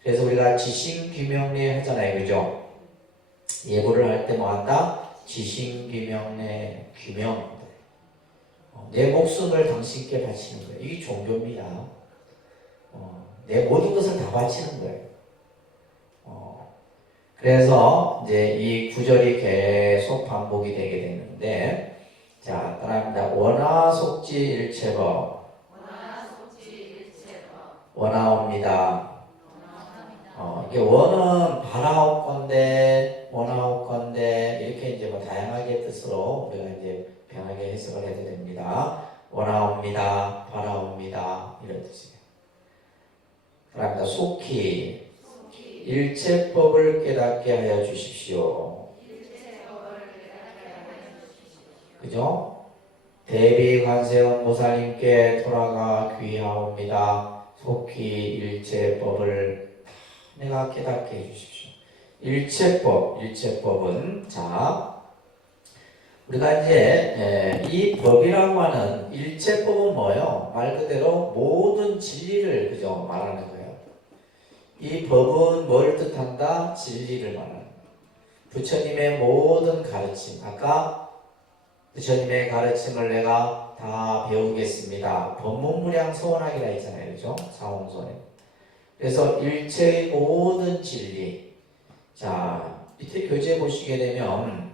그래서 우리가 지신귀명례 하잖아요. 그죠? 예고를 할 때 뭐 한다? 지신귀명례, 귀명. 내 목숨을 당신께 바치는 거예요. 이게 종교입니다. 내 모든 것을 다 바치는 거예요. 그래서 이제 이 구절이 계속 반복이 되게 되는데, 자, 따라합니다. 원하속지 일체법. 원하옵니다. 이게 원은 바라옵건대, 원하옵건대 이렇게 이제 뭐 다양하게 뜻으로 우리가 이제 편하게 해석을 해도 됩니다. 원하옵니다, 바라옵니다 이런 뜻이에요. 그럽니다. 속히 일체법을 깨닫게 하여 주십시오. 그죠? 대비 관세음 보살님께 돌아가 귀하옵니다. 속히 일체법을 내가 깨닫게 해주십시오. 일체법은 자 우리가 이제 이 법이라고 하는 일체법은 뭐예요? 말 그대로 모든 진리를 그죠 말하는 거예요. 이 법은 뭘 뜻한다? 진리를 말하는 거예요. 부처님의 모든 가르침, 아까 부처님의 가르침을 내가 다 배우겠습니다. 법문무량 소원하기라 했잖아요. 그죠? 사홍선에. 그래서 일체의 모든 진리. 자, 밑에 교재 보시게 되면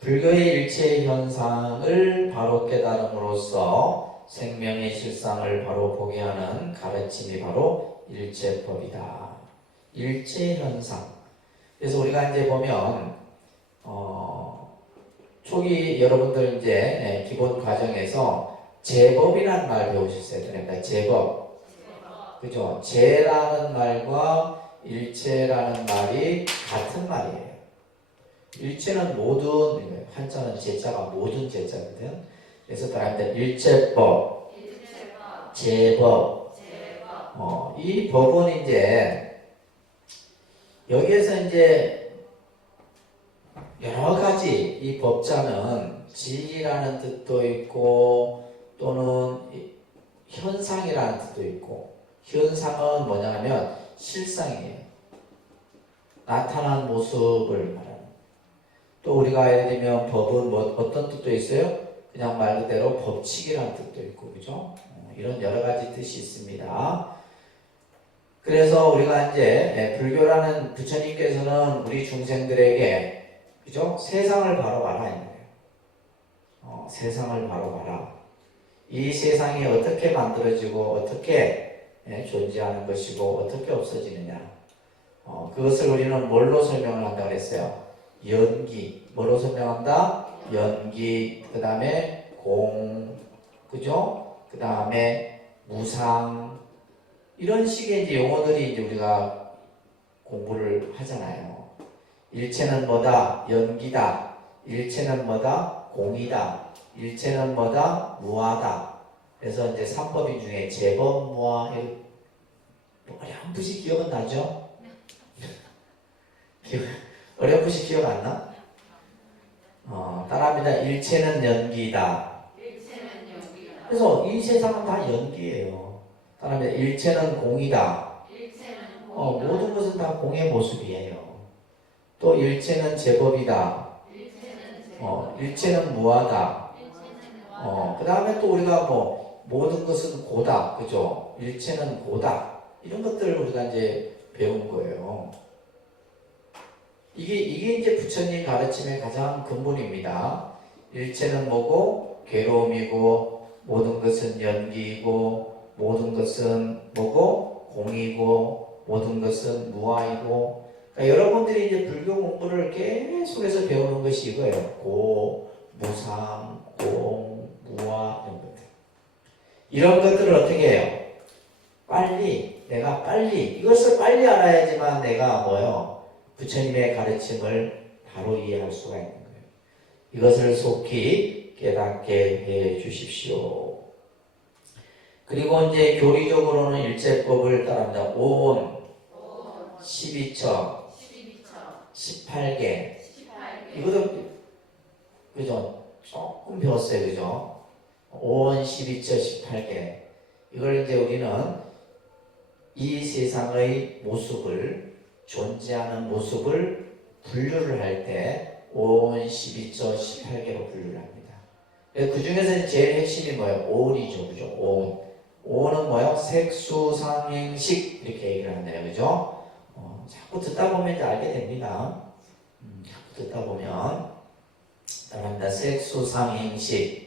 불교의 일체 현상을 바로 깨달음으로써 생명의 실상을 바로 보게 하는 가르침이 바로 일체법이다. 일체 현상. 그래서 우리가 이제 보면 초기 여러분들 이제 기본 과정에서 제법이라는 말 배우셨어야 됩니다. 제법. 그죠? 제라는 말과 일체라는 말이 같은 말이에요. 일체는 모든, 한자는 제자가 모든 제자거든. 그래서 따라합니다. 일체법, 제법. 이 법은 이제 여기에서 이제 여러 가지 이 법자는 진리라는 뜻도 있고 또는 현상이라는 뜻도 있고 현상은 뭐냐면 실상이에요. 나타난 모습을 말하는. 또 우리가 예를 들면 법은 뭐 어떤 뜻도 있어요? 그냥 말 그대로 법칙이라는 뜻도 있고 그죠? 이런 여러 가지 뜻이 있습니다. 그래서 우리가 이제 불교라는 부처님께서는 우리 중생들에게 그죠? 세상을 바로 알아야 돼요. 세상을 바로 봐라. 이 세상이 어떻게 만들어지고 어떻게 존재하는 것이고 어떻게 없어지느냐. 그것을 우리는 뭘로 설명을 한다고 했어요? 연기. 뭐로 설명한다? 연기. 그 다음에 공. 그죠? 그 다음에 무상. 이런 식의 이제 용어들이 이제 우리가 공부를 하잖아요. 일체는 뭐다? 연기다. 일체는 뭐다? 공이다. 일체는 뭐다? 무하다. 그래서 이제 삼법인 중에 재법, 무하, 어렴풋이 기억은 나죠? 어렴풋이 기억 안 나? 따라합니다. 일체는 연기다. 그래서 이 세상은 다 연기예요. 따라합니다. 일체는 공이다. 모든 것은 다 공의 모습이에요. 또 일체는 제법이다. 일체는 무하다. 그 다음에 또 우리가 모든 것은 고다. 그죠? 일체는 고다. 이런 것들을 우리가 이제 배운 거예요. 이게 이제 부처님 가르침의 가장 근본입니다. 일체는 뭐고? 괴로움이고, 모든 것은 연기이고, 모든 것은 뭐고? 공이고, 모든 것은 무아이고. 그러니까 여러분들이 이제 불교 공부를 계속해서 배우는 것이 이거예요. 고, 무상, 공, 무아 이런 것들. 이런 것들을 어떻게 해요? 내가 이것을 빨리 알아야지만 내가 부처님의 가르침을 바로 이해할 수가 있는 거예요. 이것을 속히 깨닫게 해 주십시오. 그리고 이제 교리적으로는 일제법을 따릅니다. 5원, 12처, 18개. 이것도 그죠? 조금 배웠어요. 그죠? 5원, 12처, 18개. 이걸 이제 우리는 이 세상의 모습을, 존재하는 모습을 분류를 할 때 5원, 12처, 18개로 분류를 합니다. 그 중에서 제일 핵심이 뭐예요? 5원이죠. 그죠? 5원. 5원은 뭐예요? 색수상행식 이렇게 얘기를 하네요. 그죠? 자꾸 듣다 보면 이제 알게 됩니다. 자꾸 듣다 보면 따라합니다. 색수상행식.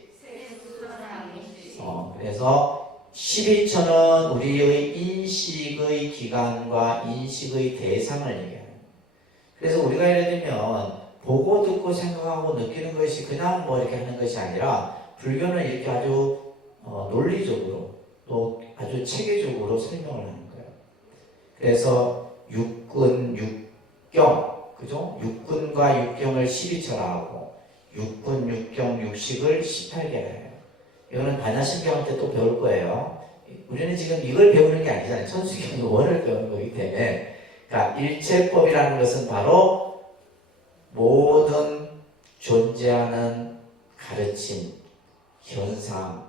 그래서 12처는 우리의 인식의 기간과 인식의 대상을 얘기해요. 그래서 우리가 예를 들면 보고 듣고 생각하고 느끼는 것이 그냥 이렇게 하는 것이 아니라 불교는 이렇게 아주 논리적으로 또 아주 체계적으로 설명을 하는 거예요. 그래서 육근, 육경, 그죠? 육근과 육경을 12처라 하고 육근, 육경, 육식을 18개라 해요. 이거는 반야심경 때 또 배울 거예요. 우리는 지금 이걸 배우는 게 아니잖아요. 천수경 원을 배우는 거기 때문에. 그러니까 일체법이라는 것은 바로 모든 존재하는 가르침, 현상,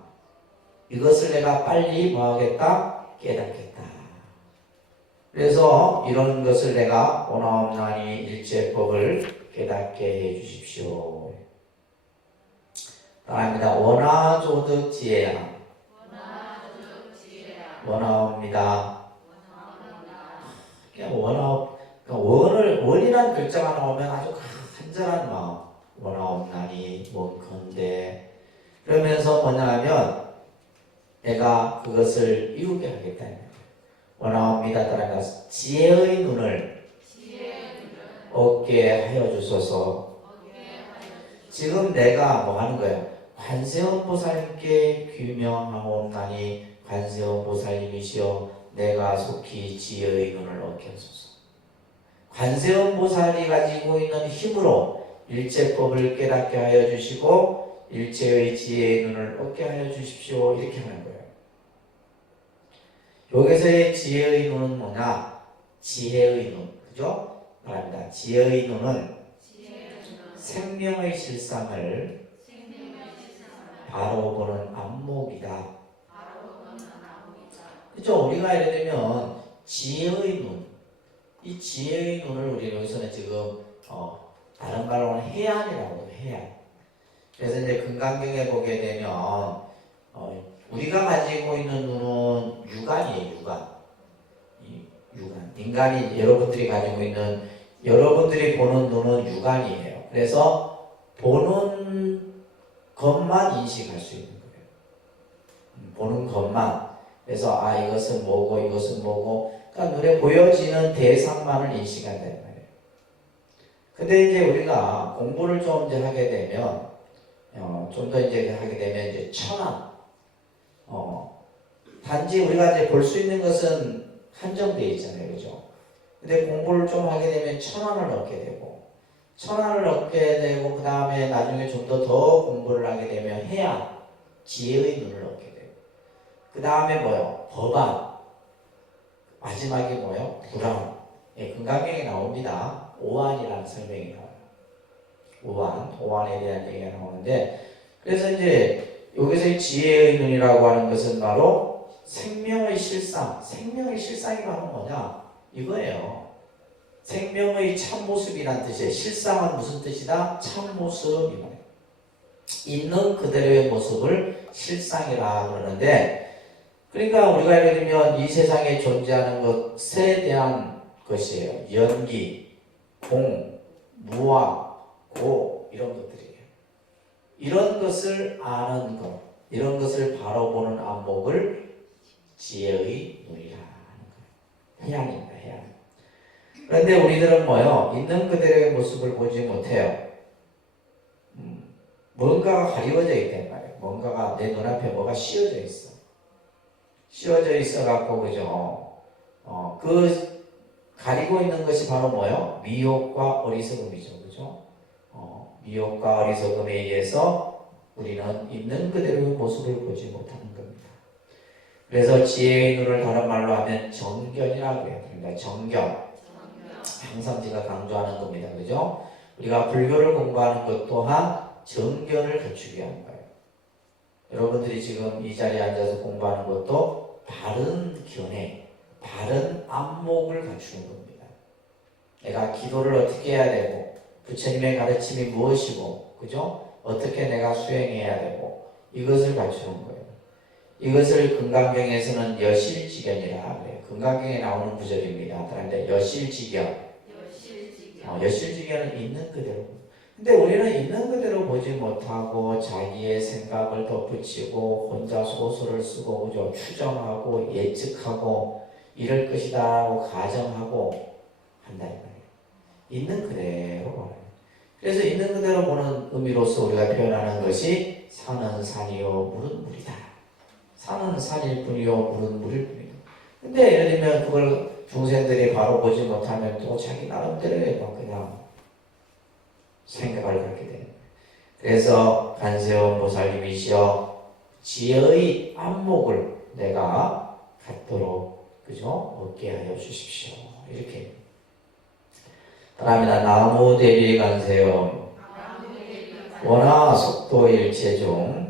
이것을 내가 빨리 뭐하겠다? 깨닫겠다. 그래서 이런 것을 내가 오나옵나니 일체법을 깨닫게 해 주십시오. 따라합니다. 원하조득지혜야. 원하옵니다. 원이란 글자가 나오면 아주 간절한 마음. 원하옵나니 원컨대. 그러면서 뭐냐면 내가 그것을 이루게 하겠다. 원하옵니다. 따라가 지혜의 눈을 얻게 하여 주소서. 지금 내가 뭐 하는 거예요? 관세음 보살님께 규명하옵나니 관세음 보살님이시여 내가 속히 지혜의 눈을 얻게 하소서. 관세음 보살이 가지고 있는 힘으로 일체법을 깨닫게 하여 주시고 일체의 지혜의 눈을 얻게 하여 주십시오. 이렇게 하는 거예요. 여기서의 지혜의 눈은 뭐냐? 지혜의 눈. 그죠? 말합니다. 지혜의 눈은 생명의 실상을 바로 보는 안목이다. 그죠? 우리가 예를 들면 지혜의 눈, 이 지혜의 눈을 우리 여기서는 지금 다른 말로는 해안이라고 해요. 해안. 그래서 이제 금강경에 보게 되면 우리가 가지고 있는 눈은 육안이에요. 육안. 인간이 여러분들이 가지고 있는 여러분들이 보는 눈은 육안이에요. 그래서 보는 것만 인식할 수 있는 거예요. 보는 것만. 그래서 이것은 뭐고 이것은 뭐고, 그러니까 눈에 보여지는 대상만을 인식한다는 말이에요. 근데 이제 우리가 공부를 좀 이제 하게 되면 좀 더 이제 하게 되면 이제 천안, 단지 우리가 이제 볼 수 있는 것은 한정되어 있잖아요, 그죠? 근데 공부를 좀 하게 되면 천안을 얻게 되고, 천안을 얻게 되고, 그 다음에 나중에 좀 더 공부를 하게 되면 해안, 지혜의 눈을 얻게 되고, 그 다음에 뭐요? 법안, 마지막이 뭐요? 불안. 예, 금강경에 나옵니다. 오안이라는 설명이 나와요. 오안에 대한 얘기가 나오는데, 그래서 이제 여기서 지혜의 눈이라고 하는 것은 바로 생명의 실상, 생명의 실상이 바로 뭐냐? 이거예요. 생명의 참모습이란 뜻이에요. 실상은 무슨 뜻이다? 참모습이다. 있는 그대로의 모습을 실상이라 그러는데, 그러니까 우리가 예를 들면 이 세상에 존재하는 것에 대한 것이에요. 연기, 공, 무아, 고, 이런 것들이에요. 이런 것을 아는 것, 이런 것을 바로 보는 안목을 지혜의 눈이라 하는 거예요. 해양입니다, 해양. 그런데 우리들은 뭐요? 있는 그대로의 모습을 보지 못해요. 뭔가가 가리워져 있단 말이에요. 뭔가가 내 눈앞에 뭐가 씌워져 있어. 씌워져 있어갖고, 그죠? 그 가리고 있는 것이 바로 뭐요? 미혹과 어리석음이죠, 그죠? 미혹과 어리석음에 의해서 우리는 있는 그대로의 모습을 보지 못하는 겁니다. 그래서 지혜의 눈을 다른 말로 하면 정견이라고 해요. 그러니까 정견. 항상 제가 강조하는 겁니다, 그죠? 우리가 불교를 공부하는 것 또한 정견을 갖추게 하는 거예요. 여러분들이 지금 이 자리에 앉아서 공부하는 것도 바른 견해, 바른 안목을 갖추는 겁니다. 내가 기도를 어떻게 해야 되고, 부처님의 가르침이 무엇이고, 그죠? 어떻게 내가 수행해야 되고, 이것을 갖추는 거예요. 이것을 금강경에서는 여실지견이라 그래요. 금강경에 나오는 구절입니다. 그런데 여실지견. 여실지견은 있는 그대로. 근데 우리는 있는 그대로 보지 못하고 자기의 생각을 덧붙이고 혼자 소설을 쓰고, 그죠? 추정하고 예측하고 이럴 것이다라고 가정하고 한다는 거예요. 있는 그대로 보는. 그래서 있는 그대로 보는 의미로서 우리가 표현하는 것이 산은 산이요 물은 물이다. 산은 산일 뿐이요 물은 물일 뿐이다. 근데 예를 들면 그걸 중생들이 바로 보지 못하면 또 자기 나름대로의 그냥 생각을 갖게 되는 거예요. 그래서 간세음 보살님이시여 지혜의 안목을 내가 갖도록, 그죠? 얻게 하여 주십시오. 이렇게. 다음이다. 나무 대비 간세음 원하 속도 일체중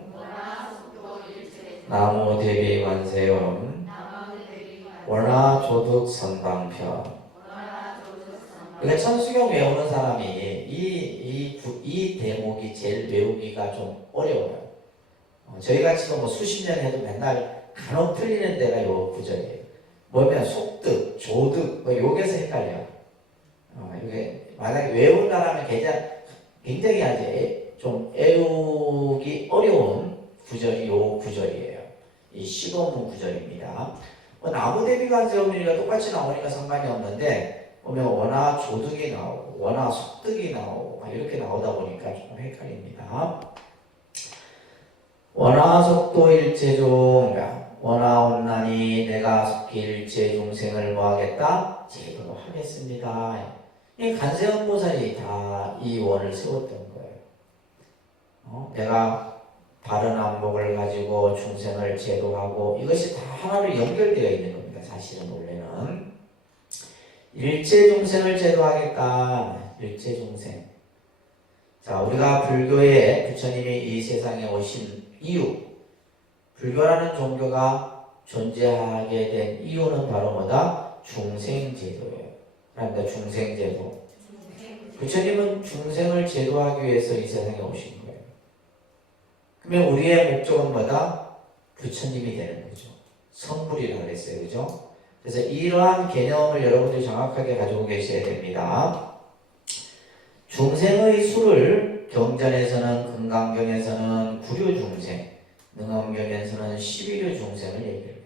나무 대비 간세음 원하 조득 선방편. 그러니까 천수경 외우는 사람이 이 대목이 제일 외우기가 좀 어려워요. 저희가 지금 뭐 수십 년 해도 맨날 간혹 틀리는 데가 요 구절이에요. 뭐면 속득, 조득, 뭐 여기서 헷갈려요. 이게 만약에 외운다라면 굉장히 아주 좀 애우기 어려운 구절이 요 구절이에요. 이 시거문 구절입니다. 나무 대비 간세음이니까 똑같이 나오니까 상관이 없는데, 보면 원하 조득이 나오고 원하 속득이 나오고 이렇게 나오다 보니까 조금 헷갈립니다. 원하 속도 일체중, 원하 온나니 내가 속히 일체 중생을 뭐하겠다? 제도로 하겠습니다. 이 간세음 보살이 다 이 원을 세웠던 거예요. 내가 바른 안목을 가지고 중생을 제도하고, 이것이 다 하나로 연결되어 있는 겁니다. 사실은 원래는 일체 중생을 제도하겠다. 일체 중생. 자, 우리가 불교에 부처님이 이 세상에 오신 이유, 불교라는 종교가 존재하게 된 이유는 바로 뭐다? 중생제도예요. 그러니까 중생제도. 부처님은 중생을 제도하기 위해서 이 세상에 오신 거예요. 그러면 우리의 목적은 뭐다? 부처님이 되는 거죠. 성불이라고 그랬어요. 그죠? 그래서 이러한 개념을 여러분들이 정확하게 가지고 계셔야 됩니다. 중생의 수를 경전에서는 금강경에서는 구류중생, 능엄경에서는 11류 중생을 얘기해요.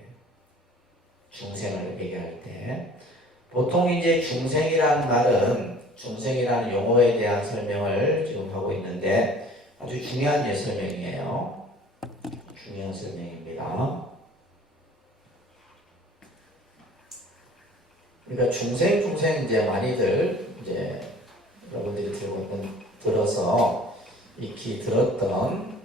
중생을 얘기할 때 보통 이제 중생이라는 말은 중생이라는 용어에 대한 설명을 지금 하고 있는데 아주 중요한 설명이에요. 중요한 설명입니다. 그러니까 중생 이제 많이들 이제 여러분들이 들어서 익히 들었던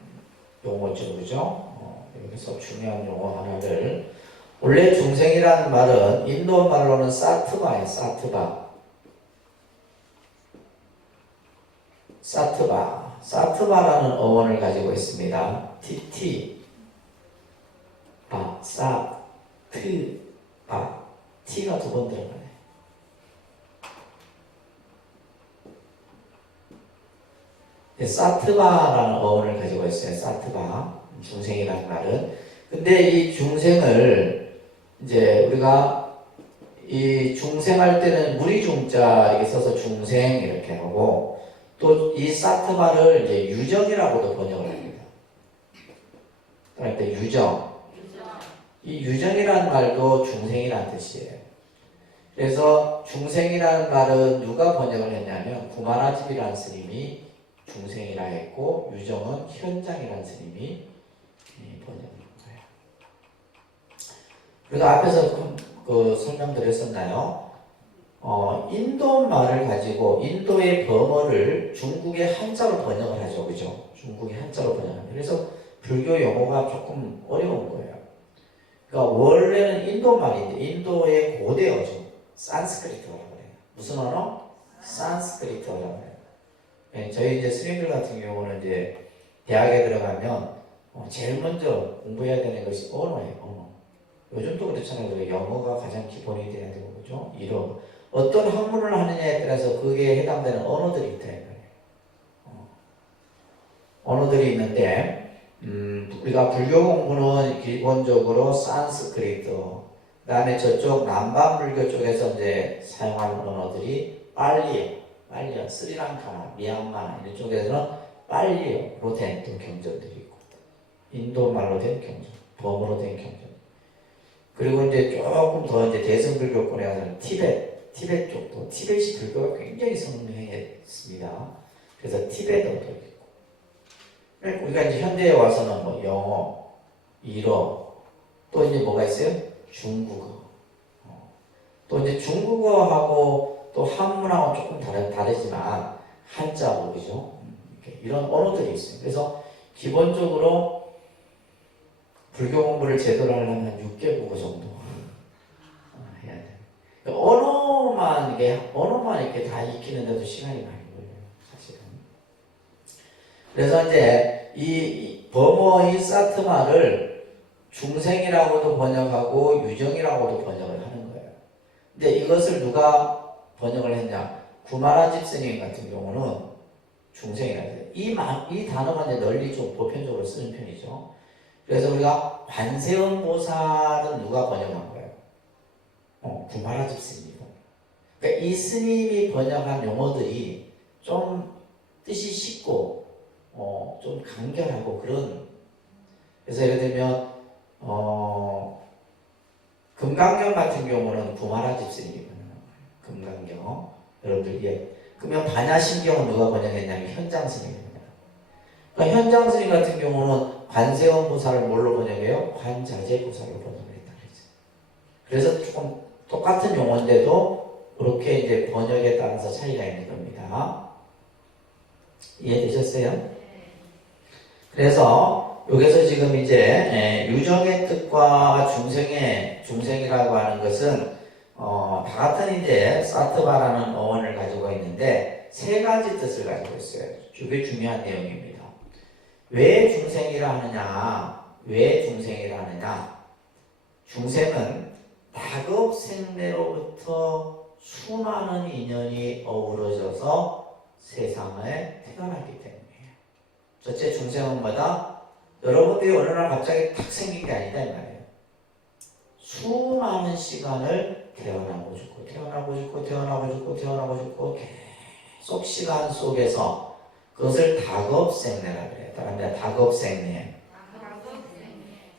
용어죠, 그죠? 여기서 중요한 용어 하나를 원래 중생이라는 말은 인도 말로는 사트바예요. 사트바라는 어원을 가지고 있습니다. 티티 바 사트 바 T가 두 번 들어가네. 사트바라는 어원을 가지고 있어요. 사트바 중생이라는 말은. 근데 이 중생을 이제 우리가 이 중생할 때는 무리중자 이렇게 써서 중생 이렇게 하고 또 이 사트바를 이제 유정이라고도 번역을 합니다. 그럴 때 유정. 이 유정이라는 말도 중생이라는 뜻이에요. 그래서 중생이라는 말은 누가 번역을 했냐면 구마라집이라는 스님이 중생이라 했고 유정은 현장이라는 스님이 번역을 한 거예요. 그리고 앞에서 그 설명드렸었나요? 인도 말을 가지고 인도의 범어를 중국의 한자로 번역을 하죠. 그죠? 중국의 한자로 번역합니다. 그래서 불교 용어가 조금 어려운 거예요. 그러니까 원래는 인도 말인데 인도의 고대어죠. 산스크리트어라고 해요. 무슨 언어? 산스크리트어라고 해요. 네, 저희 이제 스님들 같은 경우는 이제 대학에 들어가면 제일 먼저 공부해야 되는 것이 언어예요. 언어. 요즘도 그렇잖아요. 영어가 가장 기본이 돼야 되고 그죠? 이런 어떤 학문을 하느냐에 따라서 그게 해당되는 언어들이 있다. 언어들이 있는데 우리가 불교 공부는 기본적으로 산스크리트어, 그 다음에 저쪽 남반 불교 쪽에서 이제 사용하는 언어들이 빨리어, 스리랑카나 미얀마 이런 쪽에서는 빨리어로 된 경전들이 있고, 인도 말로 된 경전, 범어로 된 경전. 그리고 이제 조금 더 이제 대승불교권에 가서는 티벳 쪽도 티벳이 불교가 굉장히 성행했습니다. 그래서 티벳어도 있고. 우리가 이제 현대에 와서는 뭐 영어, 일어, 또 이제 뭐가 있어요? 중국어. 또 이제 중국어하고 또 한문하고 조금 다르지만 한자어, 그죠? 이런 언어들이 있어요. 그래서 기본적으로 불교 공부를 제대로 하려면 한 6개국어 정도 해야 돼요. 언어만 이렇게 다 익히는데도 시간이 많이 걸려요, 사실은. 그래서 이제 이 범어인 사트마를 중생이라고도 번역하고 유정이라고도 번역을 하는 거예요. 근데 이것을 누가 번역을 했냐? 구마라집 스님 같은 경우는 중생이라고 해요. 이 단어가 이제 널리 좀 보편적으로 쓰는 편이죠. 그래서 우리가 관세음보살은 누가 번역한 거예요? 구마라집 스님이고. 그러니까 이 스님이 번역한 용어들이 좀 뜻이 쉽고 좀 간결하고 그런. 그래서 예를 들면 금강경 같은 경우는 구마라집 스님이 번역한 거예요. 금강경. 여러분들 그러면 반야심경은 누가 번역했냐면 현장 스님이 번역한 거예요. 그러니까 현장 스님 같은 경우는 관세음 보살을 뭘로 번역해요? 관자재 보살로 번역을 했다 그랬어요. 그래서 조금 똑같은 용어인데도 그렇게 이제 번역에 따라서 차이가 있는 겁니다. 이해되셨어요? 그래서 여기서 지금 이제 유정의 뜻과 중생이라고 하는 것은 다 같은 이제 사트바라는 어원을 가지고 있는데 세 가지 뜻을 가지고 있어요. 이게 중요한 내용입니다. 왜 중생이라 하느냐? 중생은 다급 생매로부터 수많은 인연이 어우러져서 세상에 태어나기 때문이에요. 첫째, 중생은 뭐다? 여러분들이 어느 날 갑자기 탁 생긴 게 아니다 이 말이에요. 수많은 시간을 태어나고 죽고 계속 시간 속에서 그것을 다급생례라 그래요. 따라합니다. 다급생례.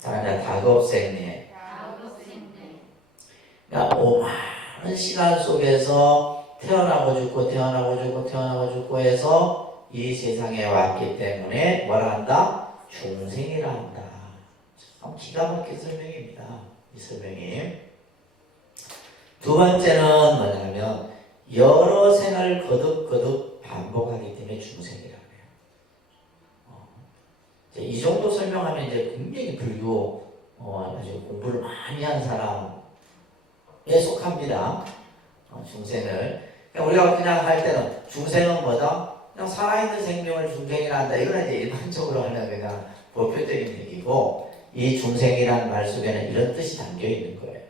따라합니다. 다급생례. 그러니까 많은 시간 속에서 태어나고 죽고 태어나고 죽고 태어나고 죽고 해서 이 세상에 왔기 때문에 뭐라 한다? 중생이라 한다. 참 기가 막힌 설명입니다. 이 설명이. 두 번째는 뭐냐면 여러 생을 거듭거듭 반복하기 때문에 중생이라 그래요. 이 정도 설명하면 이제 굉장히 불교 아주 공부를 많이 한 사람에 속합니다. 중생을. 그러니까 우리가 그냥 할 때는 중생은 뭐다? 그냥 살아있는 생명을 중생이라 한다. 이거는 이제 일반적으로 하는 그냥 보편적인 얘기고, 이 중생이라는 말 속에는 이런 뜻이 담겨 있는 거예요.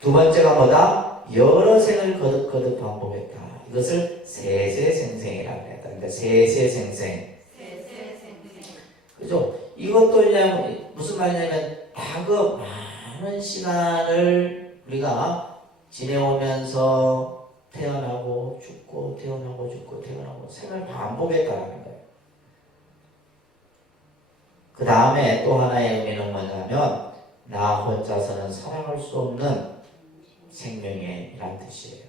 두 번째가 뭐다? 여러 생을 거듭거듭 반복했다. 이것을 세세생생이라고 해요. 그러니까 세세생생. 그죠? 이것도 이제 무슨 말이냐면 다급 많은 시간을 우리가 지내오면서 태어나고 죽고 태어나고 죽고 태어나고 생을 반복했다는 거예요. 그 다음에 또 하나의 의미는 뭐냐면 나 혼자서는 살아갈 수 없는 생명이란 뜻이에요.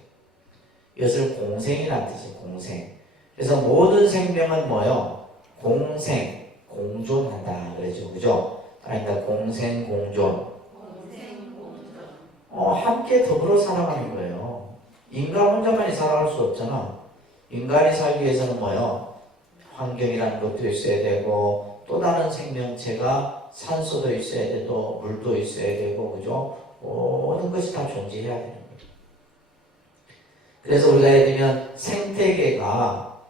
이것을 공생이란 뜻이에요. 공생. 그래서 모든 생명은 뭐요? 공생, 공존한다 그러죠. 그죠? 그러니까 공생, 공존. 함께 더불어 살아가는 거예요. 인간 혼자만이 살아갈 수 없잖아. 인간이 살기 위해서는 뭐요? 환경이라는 것도 있어야 되고, 또 다른 생명체가 산소도 있어야 되고, 물도 있어야 되고, 그죠? 모든 것이 다 존재해야 되는 거예요. 그래서 우리가 예를 들면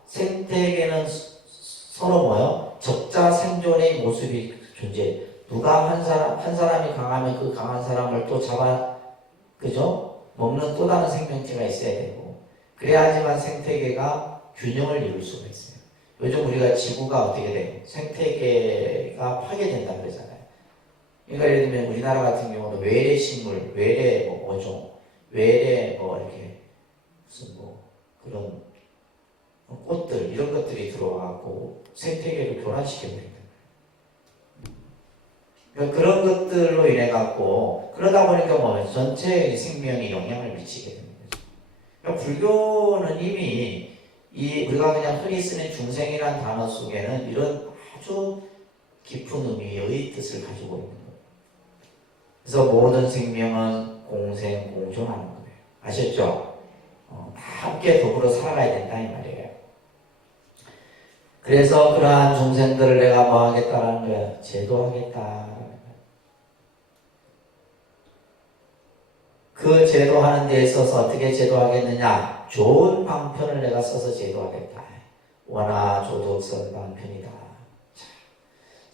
생태계는 서로 뭐요? 적자 생존의 모습이 존재해. 누가 한 사람이 강하면 그 강한 사람을 또 그죠? 먹는 또 다른 생명체가 있어야 되고, 그래야지만 생태계가 균형을 이룰 수가 있어요. 요즘 우리가 지구가 어떻게 돼요? 생태계가 파괴된다 그러잖아요. 그러니까 예를 들면 우리나라 같은 경우는 외래 식물, 외래 어종, 외래 이렇게 무슨 그런 꽃들 이런 것들이 들어와갖고 생태계를 교란시켜버린다. 그러니까 그런 것들로 인해 갖고 그러다 보니까 전체 생명에 영향을 미치게 되는 거죠. 그러니까 불교는 이미 우리가 그냥 흔히 쓰는 중생이라는 단어 속에는 이런 아주 깊은 의미의 뜻을 가지고 있는 거예요. 그래서 모든 생명은 공생, 공존하는 거예요. 아셨죠? 다 함께 더불어 살아가야 된다 이 말이에요. 그래서 그러한 중생들을 내가 뭐 하겠다라는 거야? 제도하겠다. 그 제도하는 데 있어서 어떻게 제도하겠느냐? 좋은 방편을 내가 써서 제도하겠다. 원화 조덕 선방편이다.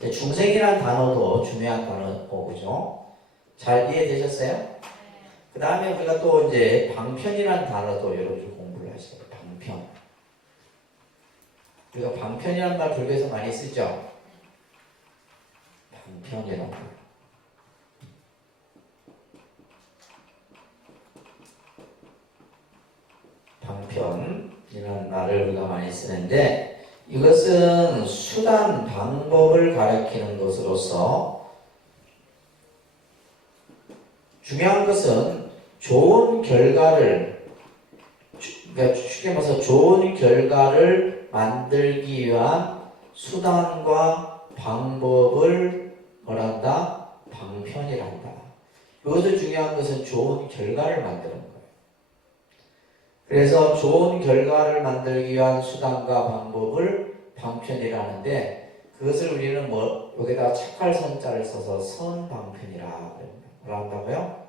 중생이라는 단어도 중요한 단어고, 그죠? 잘 이해되셨어요? 그 다음에 우리가 또 이제 방편이라는 단어도 여러분들 공부를 하셔야 돼요. 방편. 우리가 방편이라는 말 불교에서 많이 쓰죠? 방편이라는 말. 방편이라는 말을 우리가 많이 쓰는데, 이것은 수단, 방법을 가리키는 것으로서 중요한 것은 좋은 결과를, 그러니까 쉽게 말해서 좋은 결과를 만들기 위한 수단과 방법을 뭐란다? 방편이란다. 여기서 중요한 것은 좋은 결과를 만드는 거예요. 그래서 좋은 결과를 만들기 위한 수단과 방법을 방편이라는데, 그것을 우리는 여기다가 착할 선자를 써서 선방편이라 그럽니다. 뭐라 한다고요?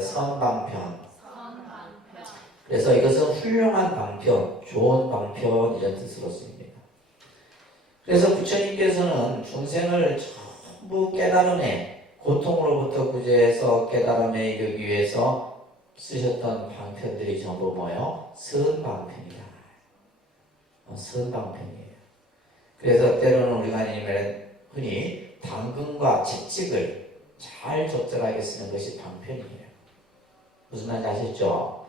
선방편. 그래서 이것은 훌륭한 방편, 좋은 방편 이런 뜻으로 씁니다. 그래서 부처님께서는 중생을 전부 깨달음에, 고통으로부터 구제해서 깨달음에 이르기 위해서 쓰셨던 방편들이 전부 뭐예요? 선방편이다. 선방편이에요. 그래서 때로는 우리가 흔히 당근과 채찍을 잘 적절하게 쓰는 것이 방편이에요. 무슨 말인지 아시죠?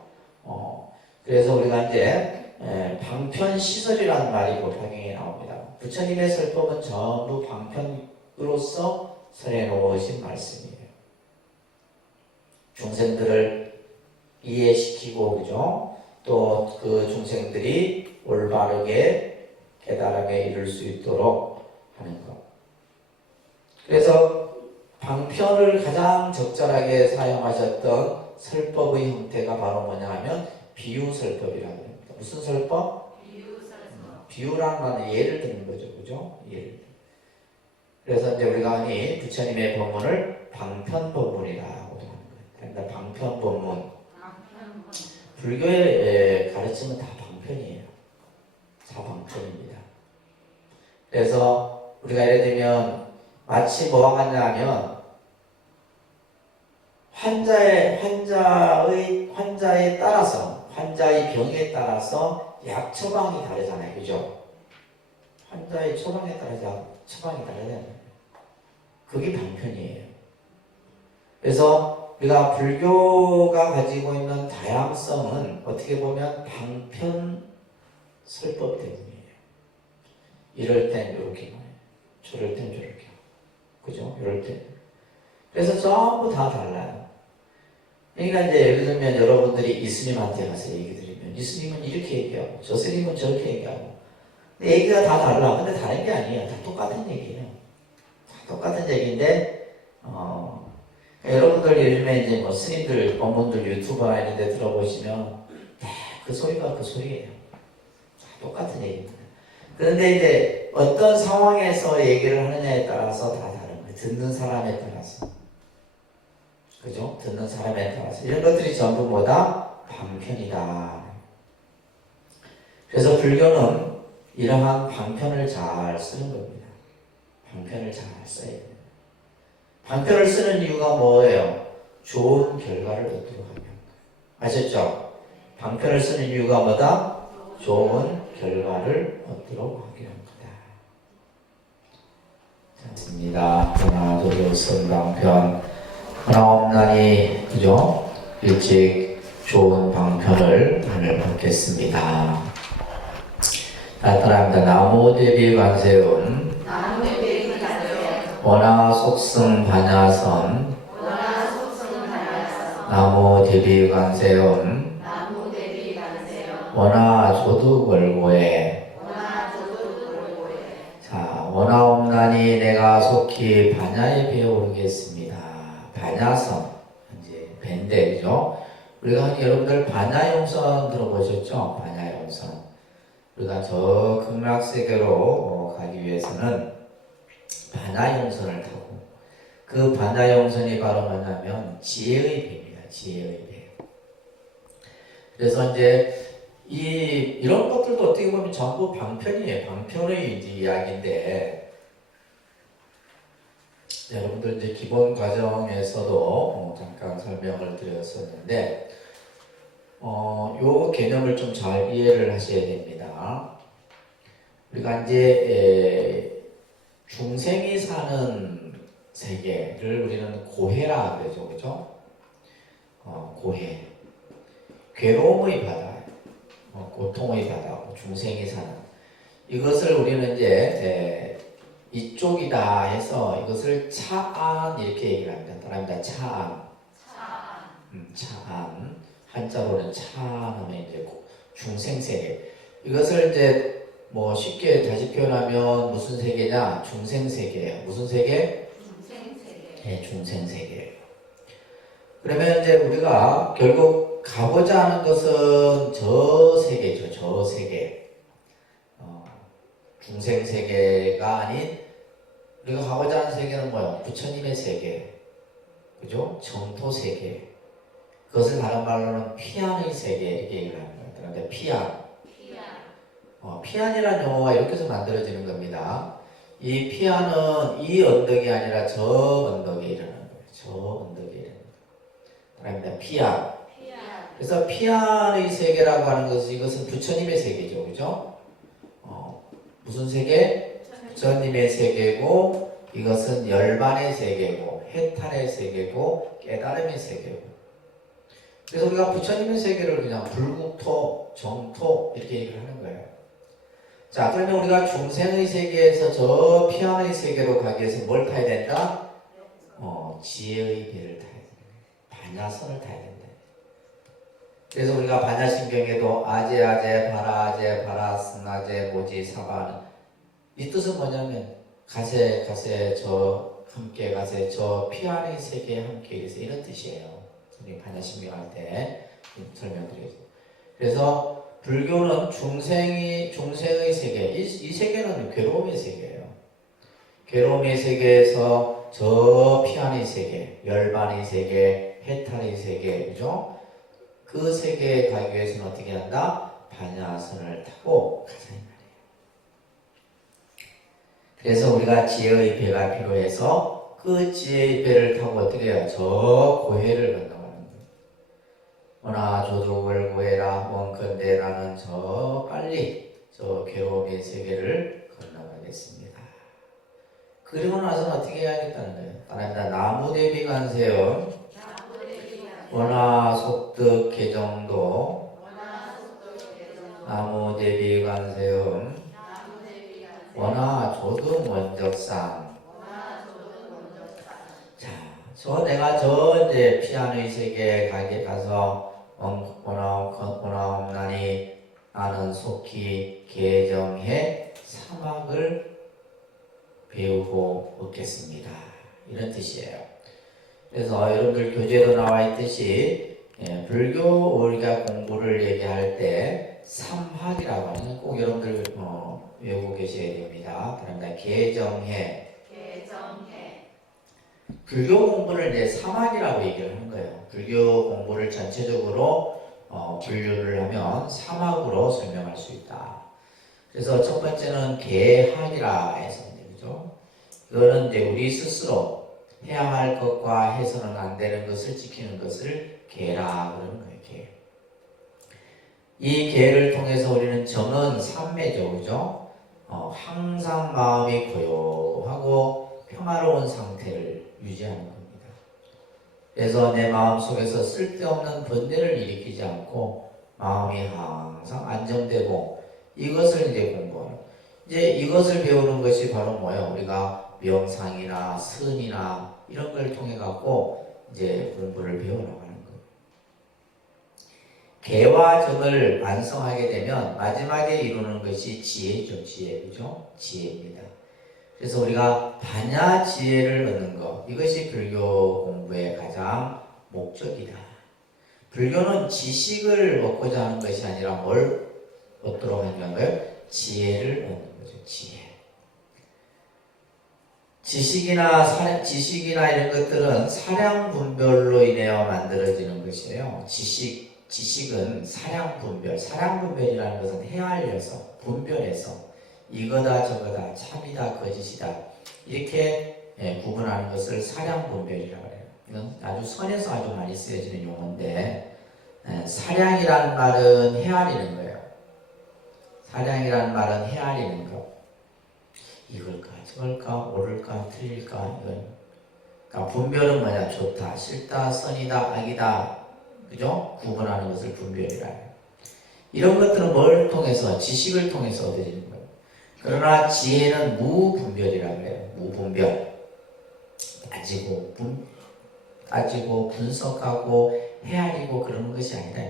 그래서 우리가 이제 방편시설이라는 말이 법화경에 나옵니다. 부처님의 설법은 전부 방편으로서 설해놓으신 말씀이에요. 중생들을 이해시키고, 그죠? 또 그 중생들이 올바르게 깨달음에 이를 수 있도록 하는 것. 그래서 방편을 가장 적절하게 사용하셨던 설법의 형태가 바로 뭐냐 하면 비유설법이라고 합니다. 무슨 설법? 비유라는 건 예를 드는 거죠. 그죠? 예를. 그래서 이제 우리가 흔히 부처님의 법문을 방편법문이라고도 하는 거예요. 그러니까 방편법문. 불교의 가르침은 다 방편이에요. 다 방편입니다. 그래서 우리가 예를 들면 마치 뭐가 같냐 하면 환자에 따라서 환자의 병에 따라서 약 처방이 다르잖아요. 그죠? 환자의 처방에 따라서 약 처방이 다르잖아요. 그게 방편이에요. 그래서 우리가 불교가 가지고 있는 다양성은 어떻게 보면 방편 설법 때문이에요. 이럴 땐 이렇게, 저럴 땐 저렇게, 그죠? 이럴 땐. 그래서 전부 다 달라요. 그러니까 이제 예를 들면 여러분들이 이스님한테 가서 얘기 드리면 이스님은 이렇게 얘기하고 저 스님은 저렇게 얘기하고 근데 얘기가 다 달라. 근데 다른 게 아니에요. 다 똑같은 얘기예요. 다 똑같은 얘기인데 여러분들 요즘에 이제 뭐 스님들 법문들 유튜브나 이런 데 들어보시면 그 소리가 그 소리예요. 다 똑같은 얘기입니다. 그런데 이제 어떤 상황에서 얘기를 하느냐에 따라서 다 다른 거예요. 듣는 사람에 따라서. 그죠? 듣는 사람에 따라서. 이런 것들이 전부 뭐다? 방편이다. 그래서 불교는 이러한 방편을 잘 쓰는 겁니다. 방편을 잘 써야 됩니다. 방편을 쓰는 이유가 뭐예요? 좋은 결과를 얻도록 하면. 아셨죠? 방편을 쓰는 이유가 뭐다? 좋은 결과를 얻도록 하기 위한 거다. 좋습니다. 하나, 둘, 셋, 방편. 하나 없나니, 그죠? 일찍 좋은 방편을 오늘 받겠습니다. 따라합니다. 나무대비 관세음 원하 속승 반야선 나무대비 관세음 원하 조득월고에 자, 원하옵나니 내가 속히 반야에 배우겠습니다. 반야선 이제 밴데 그죠? 우리가 여러분들 반야용선 들어보셨죠? 반야용선 우리가 저 극락세계로 가기 위해서는 반야용선을 타고 그 반야용선이 바로 뭐냐면 지혜의 배입니다. 지혜의 배. 그래서 이제 이런 것들도 어떻게 보면 전부 방편이에요. 방편의 이제 이야기인데 여러분들 이제 기본 과정에서도 잠깐 설명을 드렸었는데 요 개념을 좀 잘 이해를 하셔야 됩니다. 우리가 이제 중생이 사는 세계를 우리는 고해라 그러죠, 그죠? 고해. 괴로움의 바다, 고통의 바다, 중생이 사는. 이것을 우리는 이제 이쪽이다 해서 이것을 차안 이렇게 얘기를 합니다. 따라합니다. 차안. 차안. 한자로는 차하면 이제 중생 세계. 이것을 이제 뭐 쉽게 다시 표현하면 무슨 세계냐? 중생 세계예요. 무슨 세계? 중생 세계. 네, 중생 세계. 그러면 이제 우리가 결국 가고자 하는 것은 저 세계죠. 저 세계. 중생 세계가 아닌 우리가 가고자 하는 세계는 뭐예요? 부처님의 세계. 그죠? 정토 세계. 그것을 다른 말로는 피안의 세계 이렇게 얘기를 합니다. 그런데 피안. 피안이라는 용어가 이렇게 해서 만들어지는 겁니다. 이 피안은 이 언덕이 아니라 저 언덕에 일어나는 거예요. 저 언덕에 일어나는 거예요. 그럽니다. 피안. 그래서 피안의 세계라고 하는 것은 이것은 부처님의 세계죠. 그죠? 무슨 세계? 부처님의 세계고 이것은 열반의 세계고 해탈의 세계고 깨달음의 세계고 그래서 우리가 부처님의 세계를 그냥 불국토, 정토 이렇게 얘기를 하는 거예요. 자, 그러면 우리가 중생의 세계에서 저 피안의 세계로 가기 위해서 뭘 타야 된다? 지혜의 배를 타야 된다. 반야선을 타야 된다. 그래서 우리가 반야신경에도 아제, 바라제, 바라스나제, 모지, 사바는 이 뜻은 뭐냐면 가세, 저 함께 가세, 저 피안의 세계에 함께 이래서 이런 뜻이에요. 우리 반야신경 할 때 설명드리겠습니다. 그래서 불교는 중생의 세계, 이 세계는 괴로움의 세계예요. 괴로움의 세계에서 저 피안의 세계, 열반의 세계, 해탈의 세계, 그죠? 그 세계에 가기 위해서는 어떻게 한다? 반야선을 타고 가자 이 말이에요. 그래서 우리가 지혜의 배가 필요해서 그 지혜의 배를 타고 어떻게 해요? 저 고해를 건너가는 거예요. 원하 조족을 구해라 원컨대라는 저 빨리 저 괴로움의 세계를 건너가겠습니다. 그리고 나서는 어떻게 해야겠다는 거예요? 따라합니다. 나무대비관세음 원하 속득 개정도 나무대비관세음 원하 조등 원적상. 자, 내가 이제 피안의 세계에 가서 원하옵나니 나는 속히 개정해 사막을 배우고 얻겠습니다. 이런 뜻이에요. 그래서 여러분들 교재로 나와 있듯이 불교 우리가 공부를 얘기할 때 삼학이라고 하는 꼭 여러분들 외우고 계셔야 됩니다. 그러니까 개정해. 불교 공부를 이제 삼학이라고 얘기를 하는 거예요. 불교 공부를 전체적으로 분류를 하면 삼학으로 설명할 수 있다. 그래서 첫 번째는 개학이라 해서 그죠? 이거는 이제 우리 스스로 해야 할 것과 해서는 안 되는 것을 지키는 것을 개라 그러는 거예요. 개. 이 개를 통해서 우리는 정은 삼매죠, 그죠? 항상 마음이 고요하고 평화로운 상태를 유지하는 겁니다. 그래서 내 마음 속에서 쓸데없는 번뇌를 일으키지 않고 마음이 항상 안정되고 이것을 이제 공부하는. 이제 이것을 배우는 것이 바로 뭐예요? 우리가 명상이나 선이나 이런 걸 통해 갖고 이제 공부를 배워나가는 거예요. 개와 정을 완성하게 되면 마지막에 이루는 것이 지혜죠, 지혜, 그죠? 지혜입니다. 그래서 우리가 반야 지혜를 얻는 것, 이것이 불교 공부의 가장 목적이다. 불교는 지식을 얻고자 하는 것이 아니라 뭘 얻도록 하는 거예요? 지혜를 얻는 거죠, 지혜. 지식이나 이런 것들은 사량 분별로 인하여 만들어지는 것이에요. 지식은 사량 분별이라는 것은 헤아려서 분별해서 이거다 저거다 참이다 거짓이다 이렇게 구분하는 것을 사량 분별이라고 해요. 이건 아주 선에서 아주 많이 쓰여지는 용어인데 사량이라는 말은 헤아리는 거예요. 사량이라는 말은 헤아리는 거. 이걸까 저걸까 옳을까 틀릴까 이건. 그러니까 분별은 뭐냐? 좋다 싫다 선이다 악이다 그죠? 구분하는 것을 분별이라 해요. 이런 것들은 뭘 통해서? 지식을 통해서 얻어지는 거예요. 그러나 지혜는 무분별이라고 해요. 무분별. 따지고 분석하고 헤아리고 그러는 것이 아니다.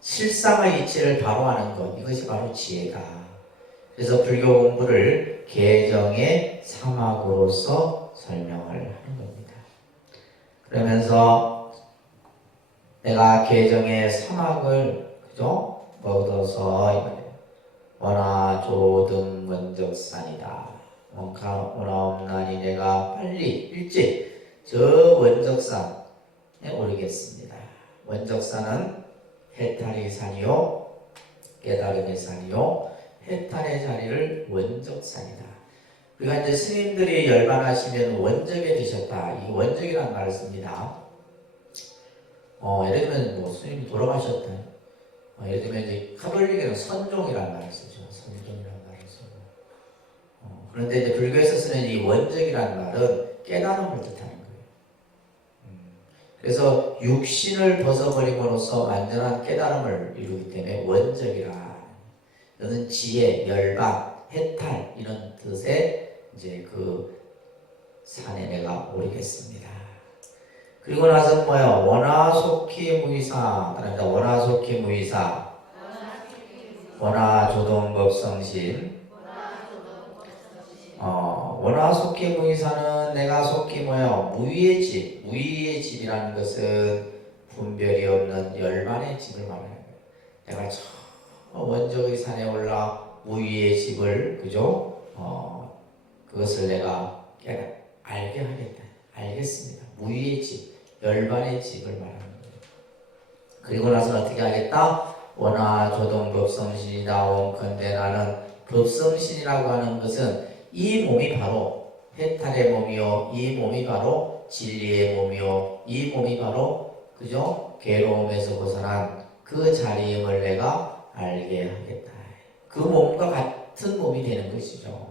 실상의 이치를 바로 아는 것, 이것이 바로 지혜다. 그래서 불교 공부를 개정의 사막으로서 설명을 하는 겁니다. 그러면서 내가 개정의 사막을 그죠? 얻어서 원하 조등 원적산이다. 원하옵나니 내가 빨리 일찍 저 원적산에 오르겠습니다. 원적산은 해탈의 산이요 깨달음의 산이요 해탈의 자리를 원적산이다. 우리가 이제 스님들이 열반하시면 원적에 드셨다. 이 원적이라는 말을 씁니다. 예를 들면 뭐 스님이 돌아가셨다. 예를 들면 이제 카톨릭에는 선종이라는 말을 쓰죠. 선종이라는 말을 쓰고. 그런데 이제 불교에서 쓰는 이 원적이라는 말은 깨달음을 뜻하는 거예요. 그래서 육신을 벗어버림으로써 완전한 깨달음을 이루기 때문에 원적이라. 이는 지혜, 열반, 해탈 이런 뜻의 이제 그 산에 내가 오르겠습니다. 그리고 나서 뭐요? 원하속히 무이사. 그러니까 원하속히 무이사. 원하조동법성신. 원하속히 무이사는 내가 속히 뭐요? 무위의 집. 무위의 집이라는 것은 분별이 없는 열반의 집을 말하는 거예요. 내가 저 원적의 산에 올라 무위의 집을 그죠? 그것을 내가 알게 하겠다. 알겠습니다. 무위의 집, 열반의 집을 말하는 거예요. 그리고 나서 어떻게 하겠다? 원하조동법성신이다. 원컨대 나는 법성신이라고 하는 것은 이 몸이 바로 해탈의 몸이요, 이 몸이 바로 진리의 몸이요, 이 몸이 바로 그죠? 괴로움에서 벗어난 그 자리임을 내가 알게 하겠다. 그 몸과 같은 몸이 되는 것이죠.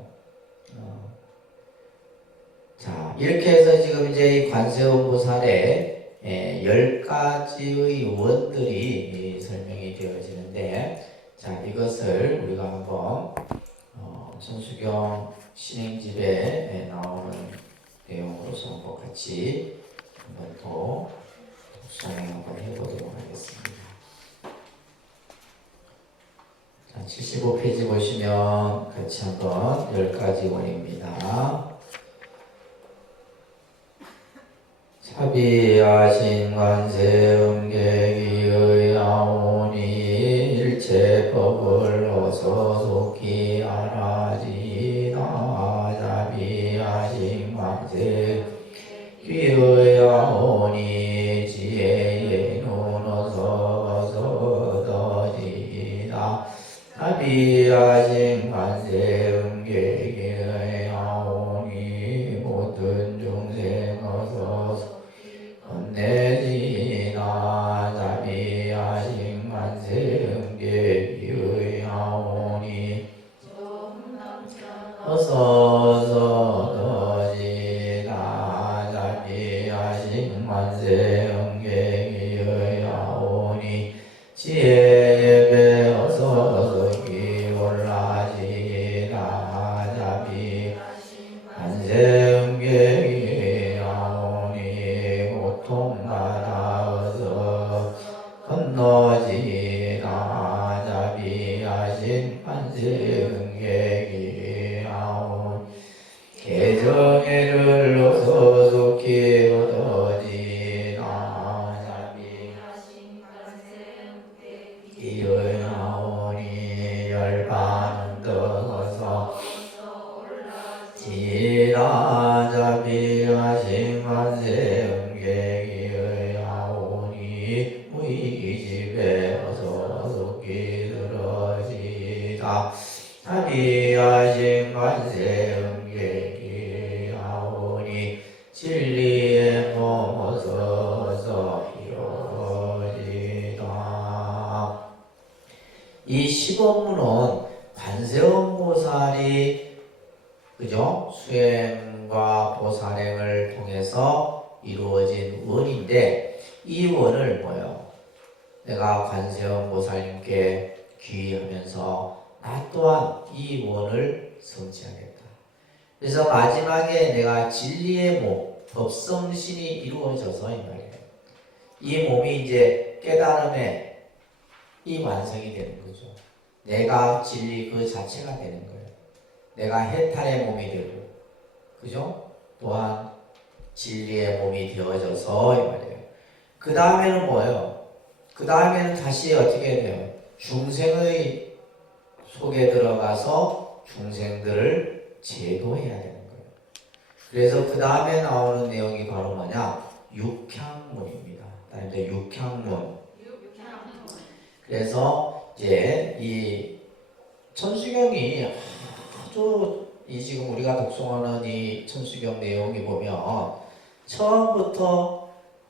자, 이렇게 해서 지금 이제 이 관세음보살의 10가지의 원들이 설명이 되어지는데, 자, 이것을 우리가 한번 천수경 신행집에 나오는 내용으로서 한번 같이 한번 더 독송을 한번 해보도록 하겠습니다. 자, 75페이지 보시면 같이 한번 10가지 원입니다. 사비하신 관세음계기의 아오니 일체법을 어서 속히 알아지다. 사비하신 관세기의 아오니 지혜의 눈 어서 더지다. 사비하신 관세음계기의 아오니 모든 중생 어서 내지나 자비하신 관세음계기의 아오니 어서 더지나 자비하신 관세음계기의 아오니 지혜에 배어서 속히 올라지나 자비하신 관세음계기의 아오니 고통받아서 건너지나 자비하신 관세음계기의 아오니 개정애를 어서 속히 얻어지나 자비하신 관세음계기의 아오니 열반은 떠서 지나 자비하신 관세음계기의 아오니 무이집에 어서 속히 들어지다. 자비하신 관세음계기의 아오니 진리의 몸 어서 이루어지다. 이 시법문은 관세음보살이 그죠? 수행과 보살행을 통해서 이루어진 원인데, 이 원을 뭐요? 내가 관세음보살님께 귀의하면서 나 또한 이 원을 성취하겠다. 그래서 마지막에 내가 진리의 몸, 법성신이 이루어져서 이 말이에요. 이 몸이 이제 깨달음의 이 완성이 되는 거죠. 내가 진리 그 자체가 되는 거예요. 내가 해탈의 몸이 되고, 그죠? 또한 진리의 몸이 되어져서 이 말이에요. 그 다음에는 뭐예요? 그 다음에는 다시 어떻게 돼요? 중생의 속에 들어가서 중생들을 제도해야 되는 거예요. 그래서 그 다음에 나오는 내용이 바로 뭐냐? 육향문입니다. 이제 육향문. 그래서 이제 이 천수경이 아주 이 지금 우리가 독송하는 이 천수경 내용이 보면 처음부터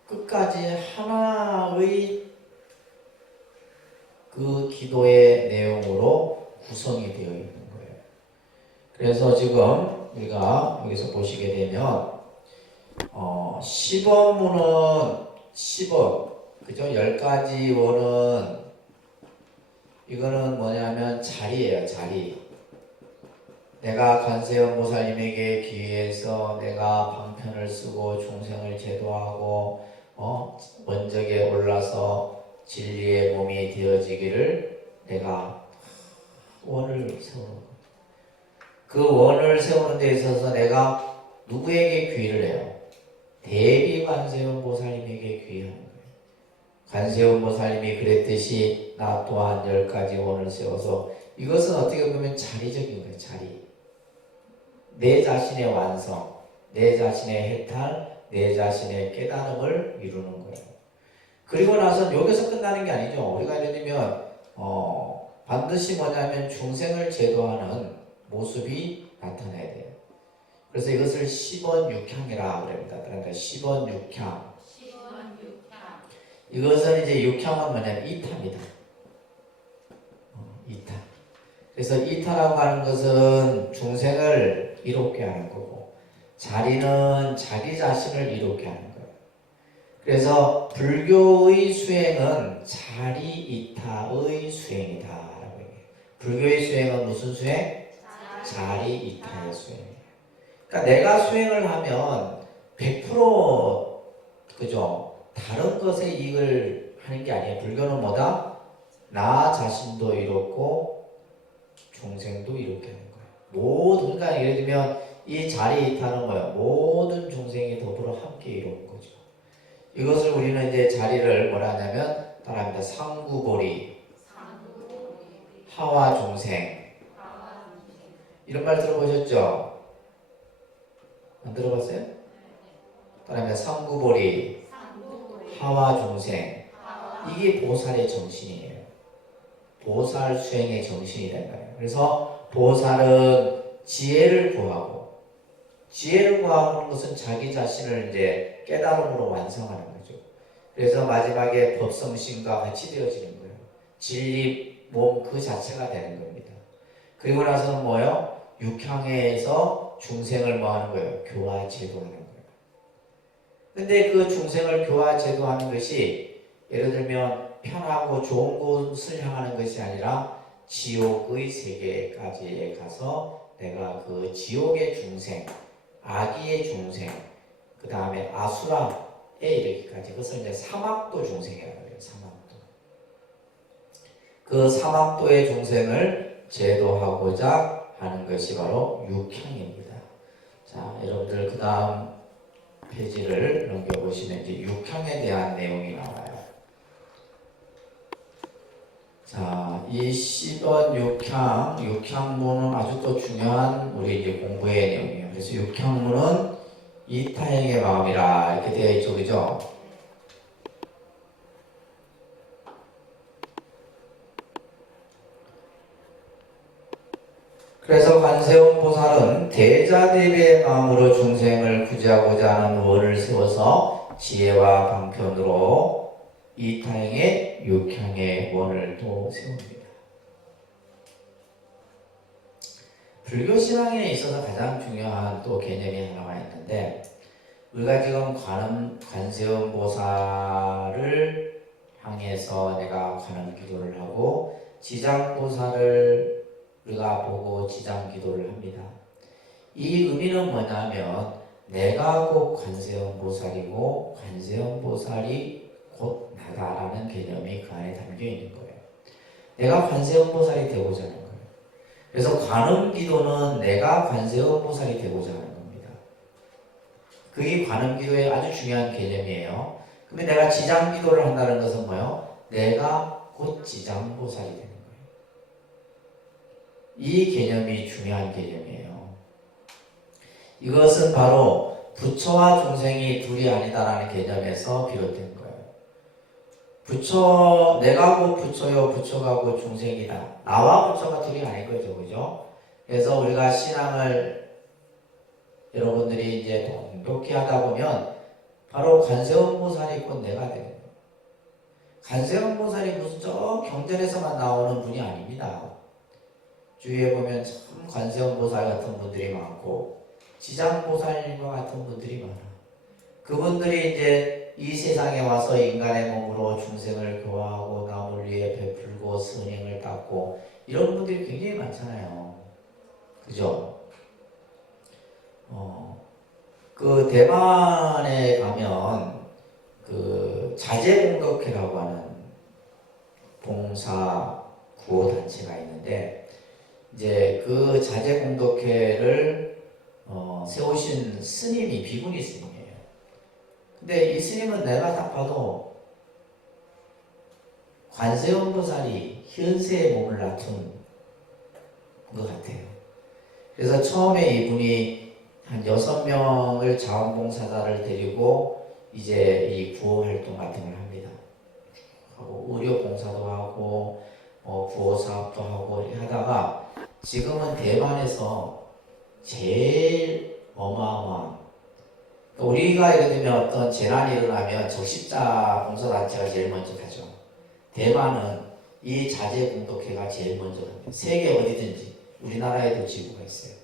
끝까지 하나의 그 기도의 내용으로 구성이 되어 있는 거예요. 그래서 지금 우리가 여기서 보시게 되면 시법문은 10원, 그죠? 10가지 원은 이거는 뭐냐면 자리예요, 자리. 내가 관세음보살님에게 기회해서 내가 방편을 쓰고 중생을 제도하고 원적에 올라서 진리의 몸이 되어지기를 내가 원을 세우는 거예요. 그 원을 세우는 데 있어서 내가 누구에게 귀의를 해요? 대비 관세음보살님에게 귀의하는 거예요. 관세음보살님이 그랬듯이 나 또한 10가지 원을 세워서 이것은 어떻게 보면 자리적인 거예요. 자리. 내 자신의 완성, 내 자신의 해탈, 내 자신의 깨달음을 이루는 거예요. 그리고 나서 여기서 끝나는 게 아니죠. 우리가 예를 들면 반드시 뭐냐면 중생을 제도하는 모습이 나타나야 돼요. 그래서 이것을 10원 육향이라 그럽니다. 그러니까 10원 육향. 이것은 이제 육향은 뭐냐면 이타입니다. 이타. 그래서 이타라고 하는 것은 중생을 이롭게 하는 거고, 자리는 자기 자신을 이롭게 하는 거예요. 그래서 불교의 수행은 자리 이타의 수행이다라고 얘기해요. 불교의 수행은 무슨 수행? 자리 이타의 수행이에요. 그러니까 내가 수행을 하면 100% 그죠? 다른 것에 이익을 하는 게 아니에요. 불교는 뭐다? 나 자신도 이롭고 중생도 이롭게 하는 거예요. 모든, 그러니까 예를 들면 이 자리 이타는 뭐예요? 모든 중생이 더불어 함께 이루는 거죠. 이것을 우리는 이제 자리를 뭐라 하냐면 따라합니다. 상구보리, 하와 중생. 이런 말 들어보셨죠? 안 들어봤어요? 따라합니다. 상구보리, 하와 중생. 이게 보살의 정신이에요. 보살 수행의 정신이란 말이에요. 그래서 보살은 지혜를 구하고, 지혜를 구하는 것은 자기 자신을 이제 깨달음으로 완성하는 거죠. 그래서 마지막에 법성심과 같이 되어지는 거예요. 진리 몸 그 자체가 되는 겁니다. 그리고 나서는 뭐예요? 육향에서 중생을 뭐 하는 거예요? 교화 제도하는 거예요. 근데 그 중생을 교화 제도하는 것이 예를 들면 편하고 좋은 곳을 향하는 것이 아니라 지옥의 세계까지 가서 내가 그 지옥의 중생, 아기의 중생, 그 다음에 아수라에 이르기까지, 그것을 이제 사막도 중생이라고 해요. 사막도. 그 사막도의 중생을 제도하고자 하는 것이 바로 육향입니다. 자, 여러분들 그 다음 페이지를 넘겨보시면 이제 육향에 대한 내용이 나와요. 자, 이 10원 육향문은 아주 또 중요한 우리 이제 공부의 내용이에요. 그래서 육향문은 이타행의 마음이라 이렇게 되어 있죠, 그죠? 그래서 관세음 보살은 대자대비의 마음으로 중생을 구제하고자 하는 원을 세워서 지혜와 방편으로 이타행의 육향의 원을 또 세웁니다. 불교 신앙에 있어서 가장 중요한 또 개념이 하나가 있는데, 우리가 지금 관세음 보살을 향해서 내가 관음 기도를 하고 지장보살을 우리가 보고 지장 기도를 합니다. 이 의미는 뭐냐면 내가 곧 관세음 보살이고 관세음 보살이 곧 나다라는 개념이 그 안에 담겨 있는 거예요. 내가 관세음 보살이 되고자 하는 거예요. 그래서 관음 기도는 내가 관세음 보살이 되고자 하는 겁니다. 그게 관음 기도의 아주 중요한 개념이에요. 그러면 내가 지장 기도를 한다는 것은 뭐예요? 내가 곧 지장 보살이 되는 거예요. 이 개념이 중요한 개념이에요. 이것은 바로 부처와 중생이 둘이 아니다라는 개념에서 비롯된 거예요. 부처, 내가 곧 부처요, 부처가 곧 중생이다. 나와 부처가 둘이 아닌 거죠, 그죠? 그래서 우리가 신앙을 여러분들이 이제 동독히 하다 보면 바로 관세음 보살이 곧 내가 되는 거예요. 관세음 보살이 무슨 저 경전에서만 나오는 분이 아닙니다. 주위에 보면 참 관세음 보살 같은 분들이 많고 지장 보살님과 같은 분들이 많아. 그분들이 이제 이 세상에 와서 인간의 몸으로 중생을 교화하고 남을 위해 베풀고 선행을 닦고 이런 분들이 굉장히 많잖아요. 그죠? 그 대만에 가면 그 자재공덕회라고 하는 봉사 구호 단체가 있는데 이제 그 자재공덕회를 세우신 스님이 비구니 스님이에요. 근데 이 스님은 내가 딱 봐도 관세음보살이 현세의 몸을 낮춘 것 같아요. 그래서 처음에 이분이 한 6명을 자원봉사자를 데리고 이제 이 구호 활동 같은 걸 합니다. 하고 의료 봉사도 하고 구호 사업도 하고 이렇게 하다가 지금은 대만에서 제일 어마어마한 우리가 예를 들면 어떤 재난이 일어나면 적십자 봉사단체가 제일 먼저 가죠. 대만은 이 자재공덕회가 제일 먼저 갑니다. 세계 어디든지 우리나라에도 지구가 있어요.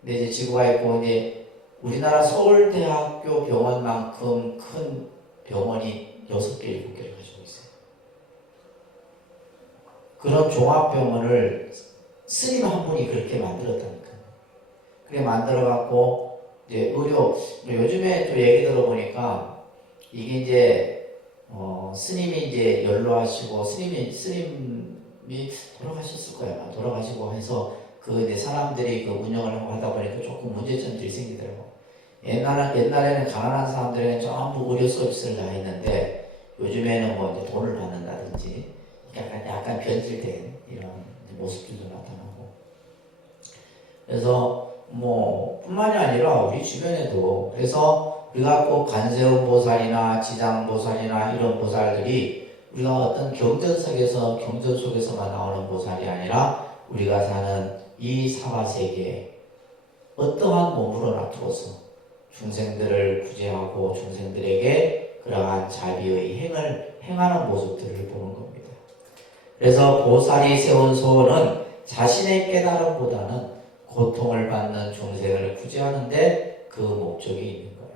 근데 이제 지구가 있고 이제 우리나라 서울대학교 병원만큼 큰 병원이 6개, 7개를 가지고 있어요. 그런 종합병원을 스님 한 분이 그렇게 만들었다니까요. 그래 만들어갖고 이제 의료 요즘에 또 얘기 들어보니까 이게 이제 스님이 이제 연로하시고 스님이 돌아가셨을 거예요. 돌아가시고 해서 그 이제 사람들이 그 운영을 하고 하다 보니까 조금 문제점들이 생기더라고. 옛날에는 가난한 사람들은 전부 의료 서비스를 다 했는데 요즘에는 뭐 이제 돈을 받는다든지 약간 변질된 이런 모습들도 나타나고. 그래서 뭐 뿐만이 아니라 우리 주변에도 그래서 우리가 꼭 관세음보살이나 지장보살이나 이런 보살들이 우리가 어떤 경전 속에서만 나오는 보살이 아니라 우리가 사는 이 사바세계에 어떠한 몸으로 놔두어서 중생들을 구제하고 중생들에게 그러한 자비의 행을 행하는 모습들을 보는 겁니다. 그래서 보살이 세운 소원은 자신의 깨달음보다는 고통을 받는 중생을 구제하는데 그 목적이 있는 거예요.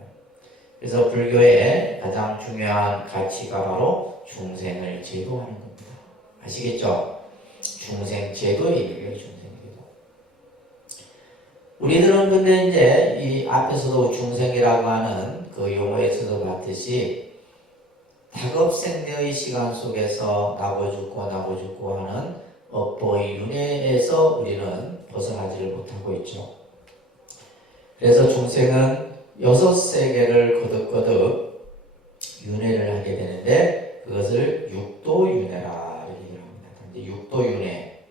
그래서 불교의 가장 중요한 가치가 바로 중생을 제도하는 겁니다. 아시겠죠? 중생 제도의 일이에요. 중생 제도. 우리들은 근데 이제 이 앞에서도 중생이라고 하는 그 용어에서도 봤듯이 다급생내의 시간 속에서 나고 죽고 하는 업보의 윤회에서 우리는 벗어나지를 못하고 있죠. 그래서 중생은 6세계를 거듭거듭 윤회를 하게 되는데 그것을 육도윤회라 얘기를 합니다. 이제 육도윤회.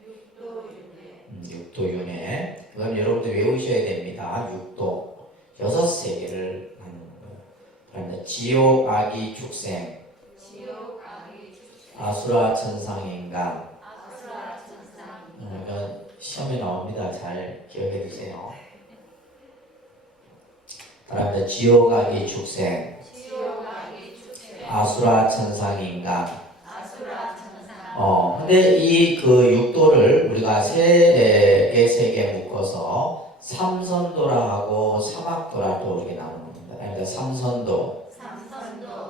육도윤회. 그건 여러분들 외우셔야 됩니다. 육도. 6세계를 하는 거예요. 지옥, 악이, 죽생. 아수라, 천상, 인간. 시험에 나옵니다. 잘 기억해 두세요. 다음에 지옥, 악이, 죽생. 아수라, 천상, 인간. 근데 이 그 육도를 우리가 세 개 묶어서 삼선도라 하고 삼학도라 또 이렇게 나눕니다. 삼선도,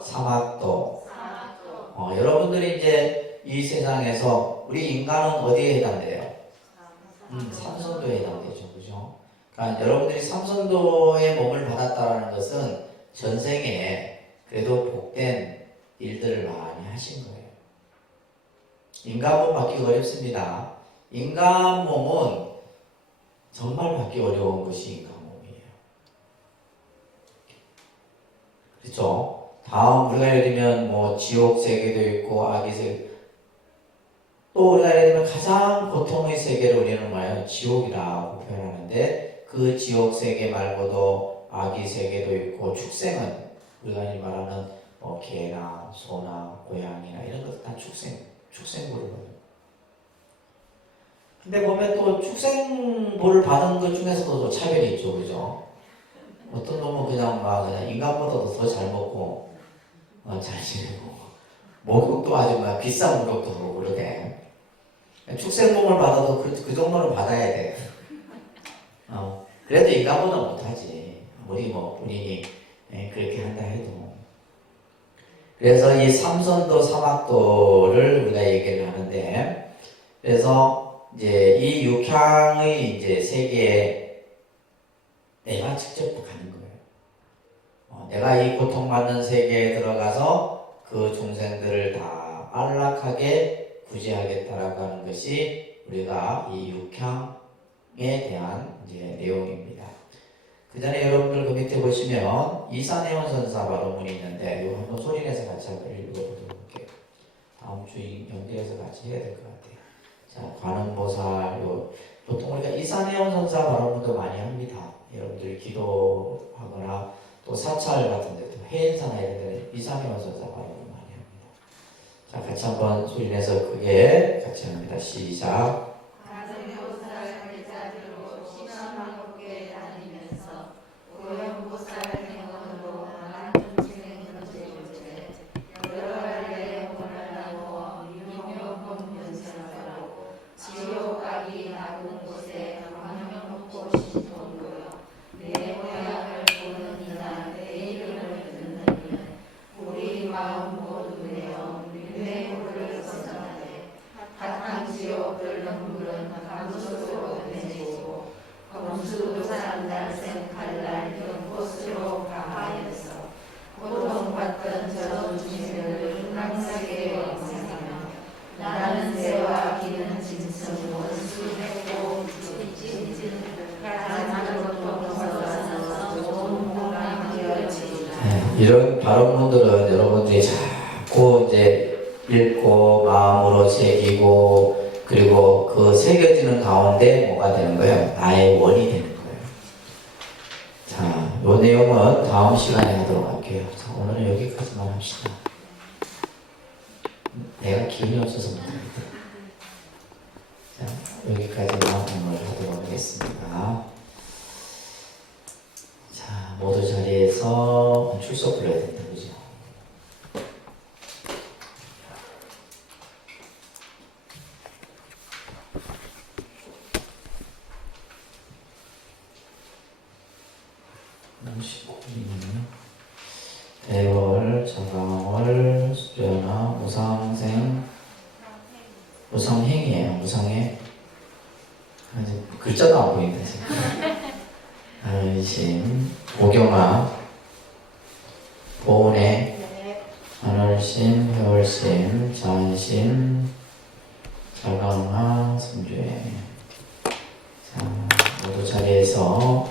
삼학도. 여러분들이 이제 이 세상에서 우리 인간은 어디에 해당돼요? 삼선도에 해당되죠. 그죠? 그러니까 여러분들이 삼선도의 몸을 받았다는 것은 전생에 그래도 복된 일들을 많이 하신 거예요. 인간 몸 받기 어렵습니다. 인간 몸은 정말 받기 어려운 것이 인간 몸이에요. 그렇죠? 다음 우리가 예를 들면 뭐 지옥 세계도 있고 악의 세계 또 우리가 예를 들면 가장 고통의 세계를 우리는 뭐예요? 지옥이라고 표현하는데 그 지옥 세계 말고도 악의 세계도 있고 축생은 우리가 말하는 뭐 개나 소나 고양이나 이런 것도 다 축생부르거든요. 근데 보면 또 축생부를 받은 것 중에서도 또 차별이 있죠. 그죠? 어떤 놈은 그냥 인간보다도 더 잘 먹고 잘 지내고 목욕도 아주 비싼 목욕도 하고 그러대. 축생복을 받아도 그 정도는 받아야 돼. 그래도 인간보다 못하지. 아무리 본인이 그렇게 한다 해도. 그래서 이 삼선도 사막도를 우리가 얘기를 하는데, 그래서 이제 이 육향의 이제 세계에 내가 직접 가는 거예요. 내가 이 고통받는 세계에 들어가서 그 중생들을 다 안락하게 구제하겠다라고 하는 것이 우리가 이 육향에 대한 이제 내용입니다. 그 전에 여러분들 그 밑에 보시면 이산해원 선사 바로문이 있는데 이거 한번 소리내서 같이 한번 읽어보도록 할게요. 다음 주 연계해서 같이 해야 될 것 같아요. 자, 관음보살, 보통 우리가 이산해원 선사 바로문도 많이 합니다. 여러분들이 기도하거나 또 사찰 같은 데도 해인사나 이런 데는 이산해원 선사 바로문 많이 합니다. 자, 같이 한번 소리내서 크게 같이 합니다. 시작. 이런 발언문들은 여러분들이 자꾸 이제 읽고 마음으로 새기고 그리고 그 새겨지는 가운데 뭐가 되는 거예요? 나의 원이 되는 거예요. 자, 이 내용은 다음 시간에 하도록 할게요. 자, 오늘은 여기까지만 합시다. 내가 기운이 없어서 못합니다. 자, 여기까지만 오늘 하도록 하겠습니다. 자, 모두 자리에서 출석 불러야 된다, 그죠? 대월, 자강월, 수련아, 무상생, 무상행이에요, 무상행. 글자도 안 보인다, 지금. 안심, 오경아, 보은혜, 안월심, 회월심, 자안심, 자강아, 선주혜. 자, 모두 자리에서